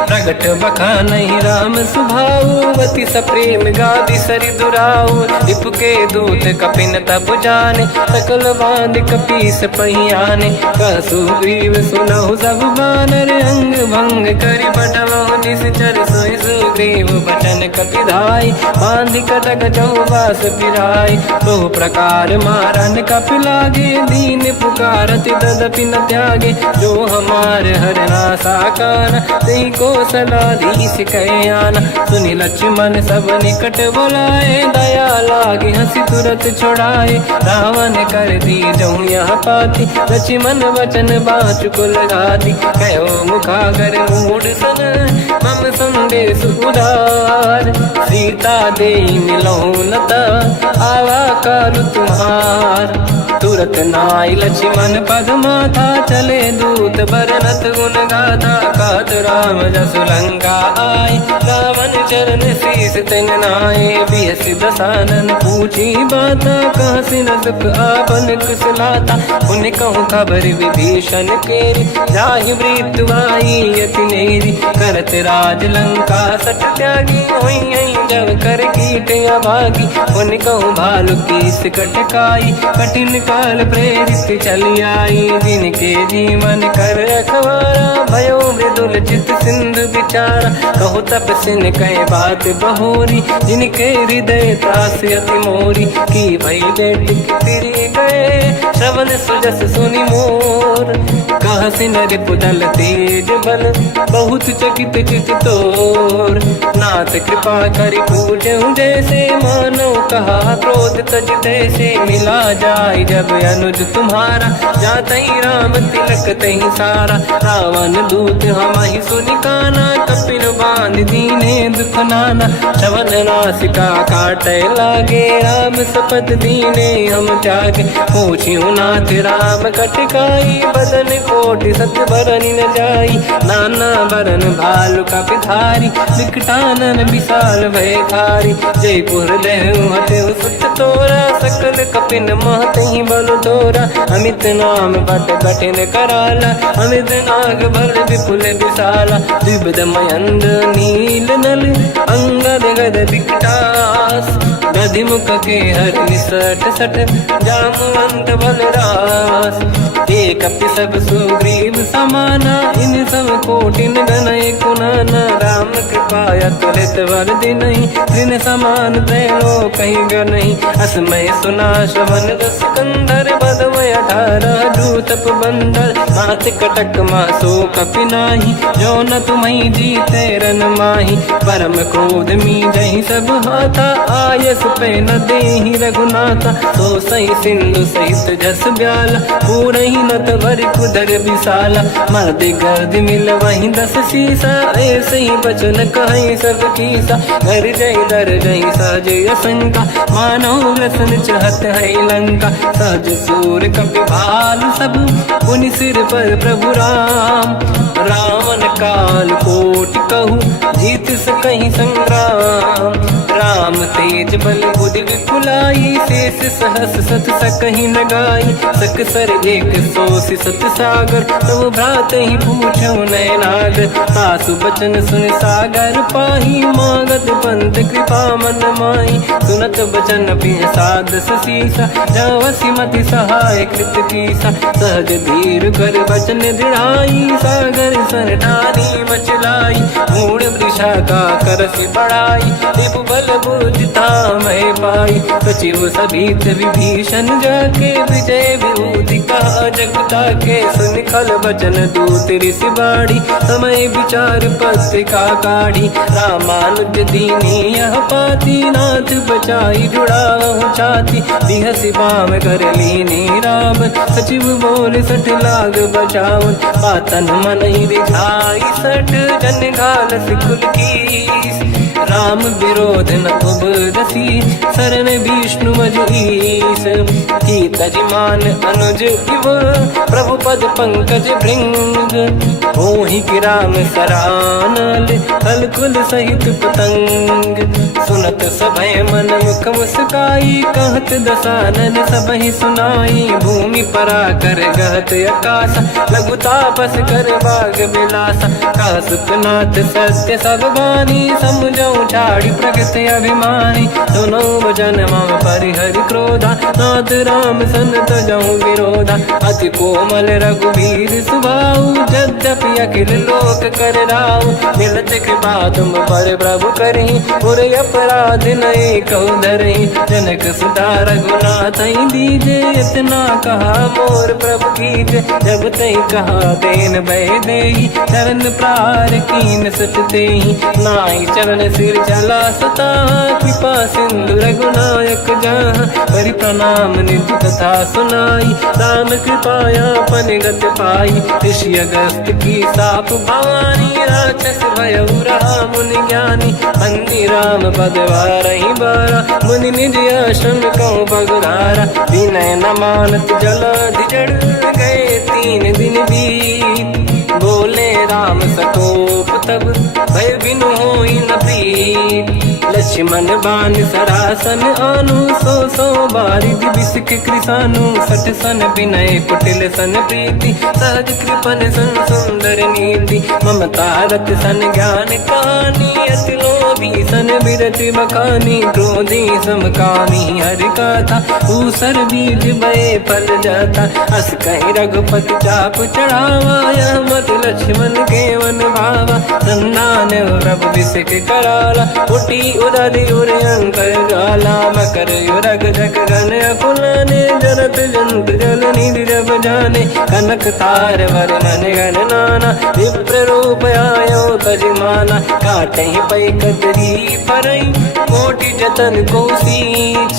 प्रगट बखानहि राम सुभाऊ, अति सप्रेम गादि सरि दुराऊ। रिपुके दूत कपिन तप जाने, सकल बांध कपीस पहियाने। कह सुग्रीव सुनहु सब बानर, अंग भंग करि बटमहु निश्चर। सोई सुग्रीव बचन कपिधाई, बांध कटक चौबास पिराई। बहु प्रकार मारन कपि लागे, दीन पुकारत तदपि न त्यागे। जो हमार हरना साकाना, तेहि कौशलाधीश कहे आना। सुनि लक्ष्मण सब निकट बुलाए, दया लागे हंसी तुरत छोड़ाए। रावण कर दी जऊँ यह पाती, लक्ष्मण वचन बाचु कुल घाती। कहो मुखागर मूढ़ सन, मम संदेश उदार। सीता दे मिलहु लता, आवा कालु तुम्हार। तुरत नाई लक्ष्मण पद माथा, चले दूत बरनत गुण गाथा। कहत राम जसु लंका आए, रावण चरण शीस तिन नाए। बिहस दसानन पूछी बाता, कहसी न सुख आपन कुशलाता। उन कहूँ खबर विभीषण केरी, जाहि मृत्यु आई यति नेरी। करत राज लंका सट त्यागी, होई जब कर कीट अभागी। उन कहूँ भालु कीस कटकाई, कठिन काल प्रेरित चली आई। जिनके जीवन कर रखवारा, भयो मृदुल चित सिंधु विचारा। कहु तपसिन कहे बात बहोरी, जिनके हृदय त्रास अति मोरी। की भई बेटी फिरी गए, श्रवण सुजस सुनि मोर। कहसी नर पुदल तेज बल, बहुत चकित चित तोर। नाथ कृपा करि पूजहु जैसे, मानो कहा क्रोध तज तैसे। मिला जाय जब अनुज तुम्हारा, जातहि राम तिलक तहि सारा। रावण दूत हमहि सुनि काना, कपिन बांध दीने दुख नाना। श्रवण नासिका काटे लागे, राम सपथ दीने हम त्यागे। पूछियो नाथ राम कटकाई, बदन कोटि सत बरनि न जाई। नाना बरन भालु कपिधारी, विकटानन विशाल भयकारी। जयपुर देहु हतेउ सुत तोरा, सकल कपिन महतहि बल तोरा। अमित नाम बट कठिन कराला, अमित नाग बल विपुल विशाला। द्विविध मयंद नील नल, अंगद गद विकटास। गधिमुख के हर निसट सट जामवंत बलरास एक अपि सब सुग्रीव समाना इन सब कोटिन गणय कुनाना राम कृपाया त्वरित वर दिनहि दिन समान त्रैलो कहीं गनहि असमय सुना श्रवण रस कंधर बदवय 18 दूतप बंदर मात कटक मासो कपि नाही जो न तुम्हि जीते रन माही परम क्रोध मी जहि सब हाथा आयस पे न देहि रघुनाथा तो सही सिंधु सहित जस ब्याला पूरहि नत भरि कुदर विशाला मर्द गर्द मिल वही 10 सीसा ऐसे ही बचन कहि सब कीसा घर जय दर जय सहज असंका मानो रसन चहत है लंका सहज सूर कपि भाल सब पुनि सिर पर प्रभु राम रावण काल कोटि कहूँ जीत सकहि संग्राम राम तेज बल बुद्धि विपुलाई शेष सहस सत सकहि न गाई सकसर एक सोसी सत सागर तब भ्रात ही पूछो नयनागर सासु बचन सुन सागर पाही मागत पंत कृपा मन माही सुनत बचन पिय साध सीसा जावसी मति सहाय कृत कीसा सहज धीर कर बचन दृढ़ाई सागर सन ठानी मचलाई मूड वृषा का करसि बढ़ाई देव बल बुद्धि मैं पाई सचिव सभीत विभीषण जाके विजय विभूति कहा जगता के सुन खल बचन दूत ऋषि बाड़ी समय विचार पत्रिका काढ़ी रामानुज दीनी यह पाती नाथ बचाई जुड़ा छाती बिहसी बाम कर लीनी राम सचिव बोल सठ लाग बचावन पातन मन ही रिझाई सठ जन घाल सिकुल की राम विरोध न उबरसी शरण विष्णु मजईस की तजमान अनुज इव प्रभु पद पंकज भृंग मोहि की राम सरानल कलकुल सहित पतंग सुनत सभय मन मुख मुस्काई कहत दसानन सबहि सुनाई भूमि परा कर गहत आकाश लघु तापस कर बाग बिलासा कह सुखनाथ सत्य सब बानी समझो ठाड़ी प्रकृति अभिमानी दोनों वचन मम परिहरि क्रोधा नाथ राम सन तजहु विरोधा अति कोमल रघुवीर सुभाऊ यद्यपि अखिल लोक कर राऊ मिलत कृपा तुम पर प्रभु करहि पुर अपराध नहीं कहु धरहि जनक सुता रघुनाथ दीजे इतना कहा मोर प्रभु कीजे जब तई कहा देन भय देहि चरण प्रार कीन सत तेहि नाई चरण सिर चला सता कृपा सिंधु रघुनायक जहाँ परि प्रणाम निधि कथा सुनाई राम कृपाया पन गत पाई ऋषि अगस्त की साप भवानी राक्षस भयउ रहा मुनि ज्ञानी बंदी राम पदवारहि बारा मुनि निज आश्रम कहूँ बगुधारा विनय न मानत जलाधि जड़ गए 3 दिन बीत बोले राम सकोप तब भय बिनु होई न प्रीत लक्ष्मण बाण सरासन आनु सो बारिद बिस्क कृसानु सठ सन विनय कुटिल सन प्रीति सहज कृपन सन सुंदर नीति ममता रत सन ज्ञान कहानी अति लोभी सन विरति बखानी क्रोधी समकामी हरि कथा ऊसर बीज बये फल जाता अस कहीं रघुपति चाप चढ़ावा यह मत लक्ष्मण के वन भावा संधान रब बिस्क कराला उठी उदारी उर अंकर गाला मकर युरग जग गन अकुलाने जरत जंत जल निधि जब जाने कनक तार वर्णन गण नाना विप्र रूप आयो तजमाना काटे पै कतरी परई कोटि जतन को सींच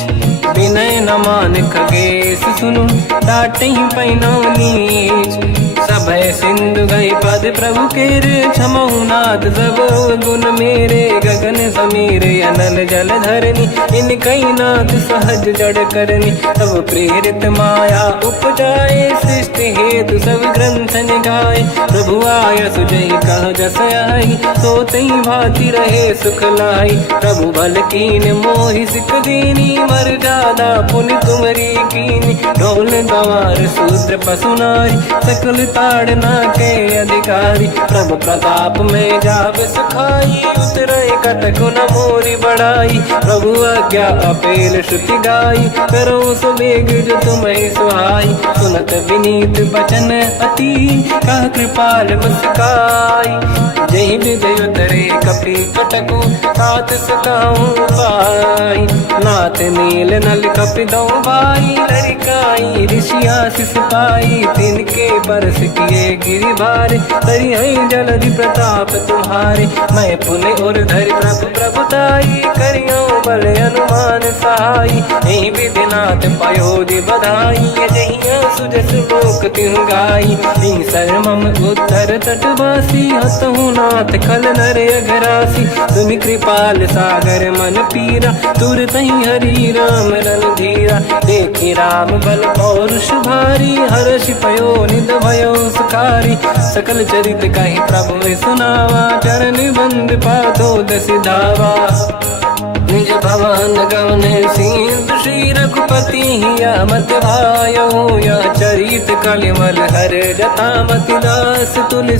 विनय न मान खगेश सुनु डाटे पैनो नीच सभय सिंधु गई पद प्रभु केरे क्षमहु नाथ सब गुण मेरे गगन समीर अनल जल धरनी इन कई नाथ सहज जड़ करनी तब प्रेरित माया उपजाए सृष्टि हेतु सब ग्रंथ निगाए प्रभु आय सुजय कह जस आई सो तई भांति रहे सुख लाई प्रभु भल कीन मोहि सिख दीनी मर जादा पुनि तुमरी कीनी ढोल गवार शूद्र पशु नारी सकल ताड़ना के अधिकारी। प्रभु प्रताप में जाब सुखाई, उतरे कटक न मोरी बढ़ाई। प्रभु आज्ञा अपेल श्रुति गाई, करो सुबेग जो तुम्हें सुहाई। सुनत विनीत बचन अति, कह कृपाल मुस्काई। जही विजय उतरे कपि कटकु, तात सकाऊं पाई। नाथ नील नल कपि दो भाई, लड़काई ऋषि आशीष पाई। तिनके बरस किए गिरि भारे, तरी है जलधि प्रताप तुम्हारे। मैं पुण्य और धरि प्रभु प्रभुताई, करियो बल अनुमान सहाई। यही विधिनाथ पयोधि बधाई, जहिया सुजस लोक तिहु गाई। सर मम उत्तर तटवासी, हसहु नाथ खल नर अघरासी। तुम कृपाल सागर मन पीरा, तुरत ही हरि राम रणधीरा। देखी राम बल पौरुष भारी, हर्ष पयो निध भयो सुखारी। सकल चरित कहि प्रभु सुनावा, चरण बंद पादो दस धावा। निज भवन गवन सिंधु, श्री रघुपति हिया मत भायो। या चरित कलिमल हर जथा, मति दास तुलसी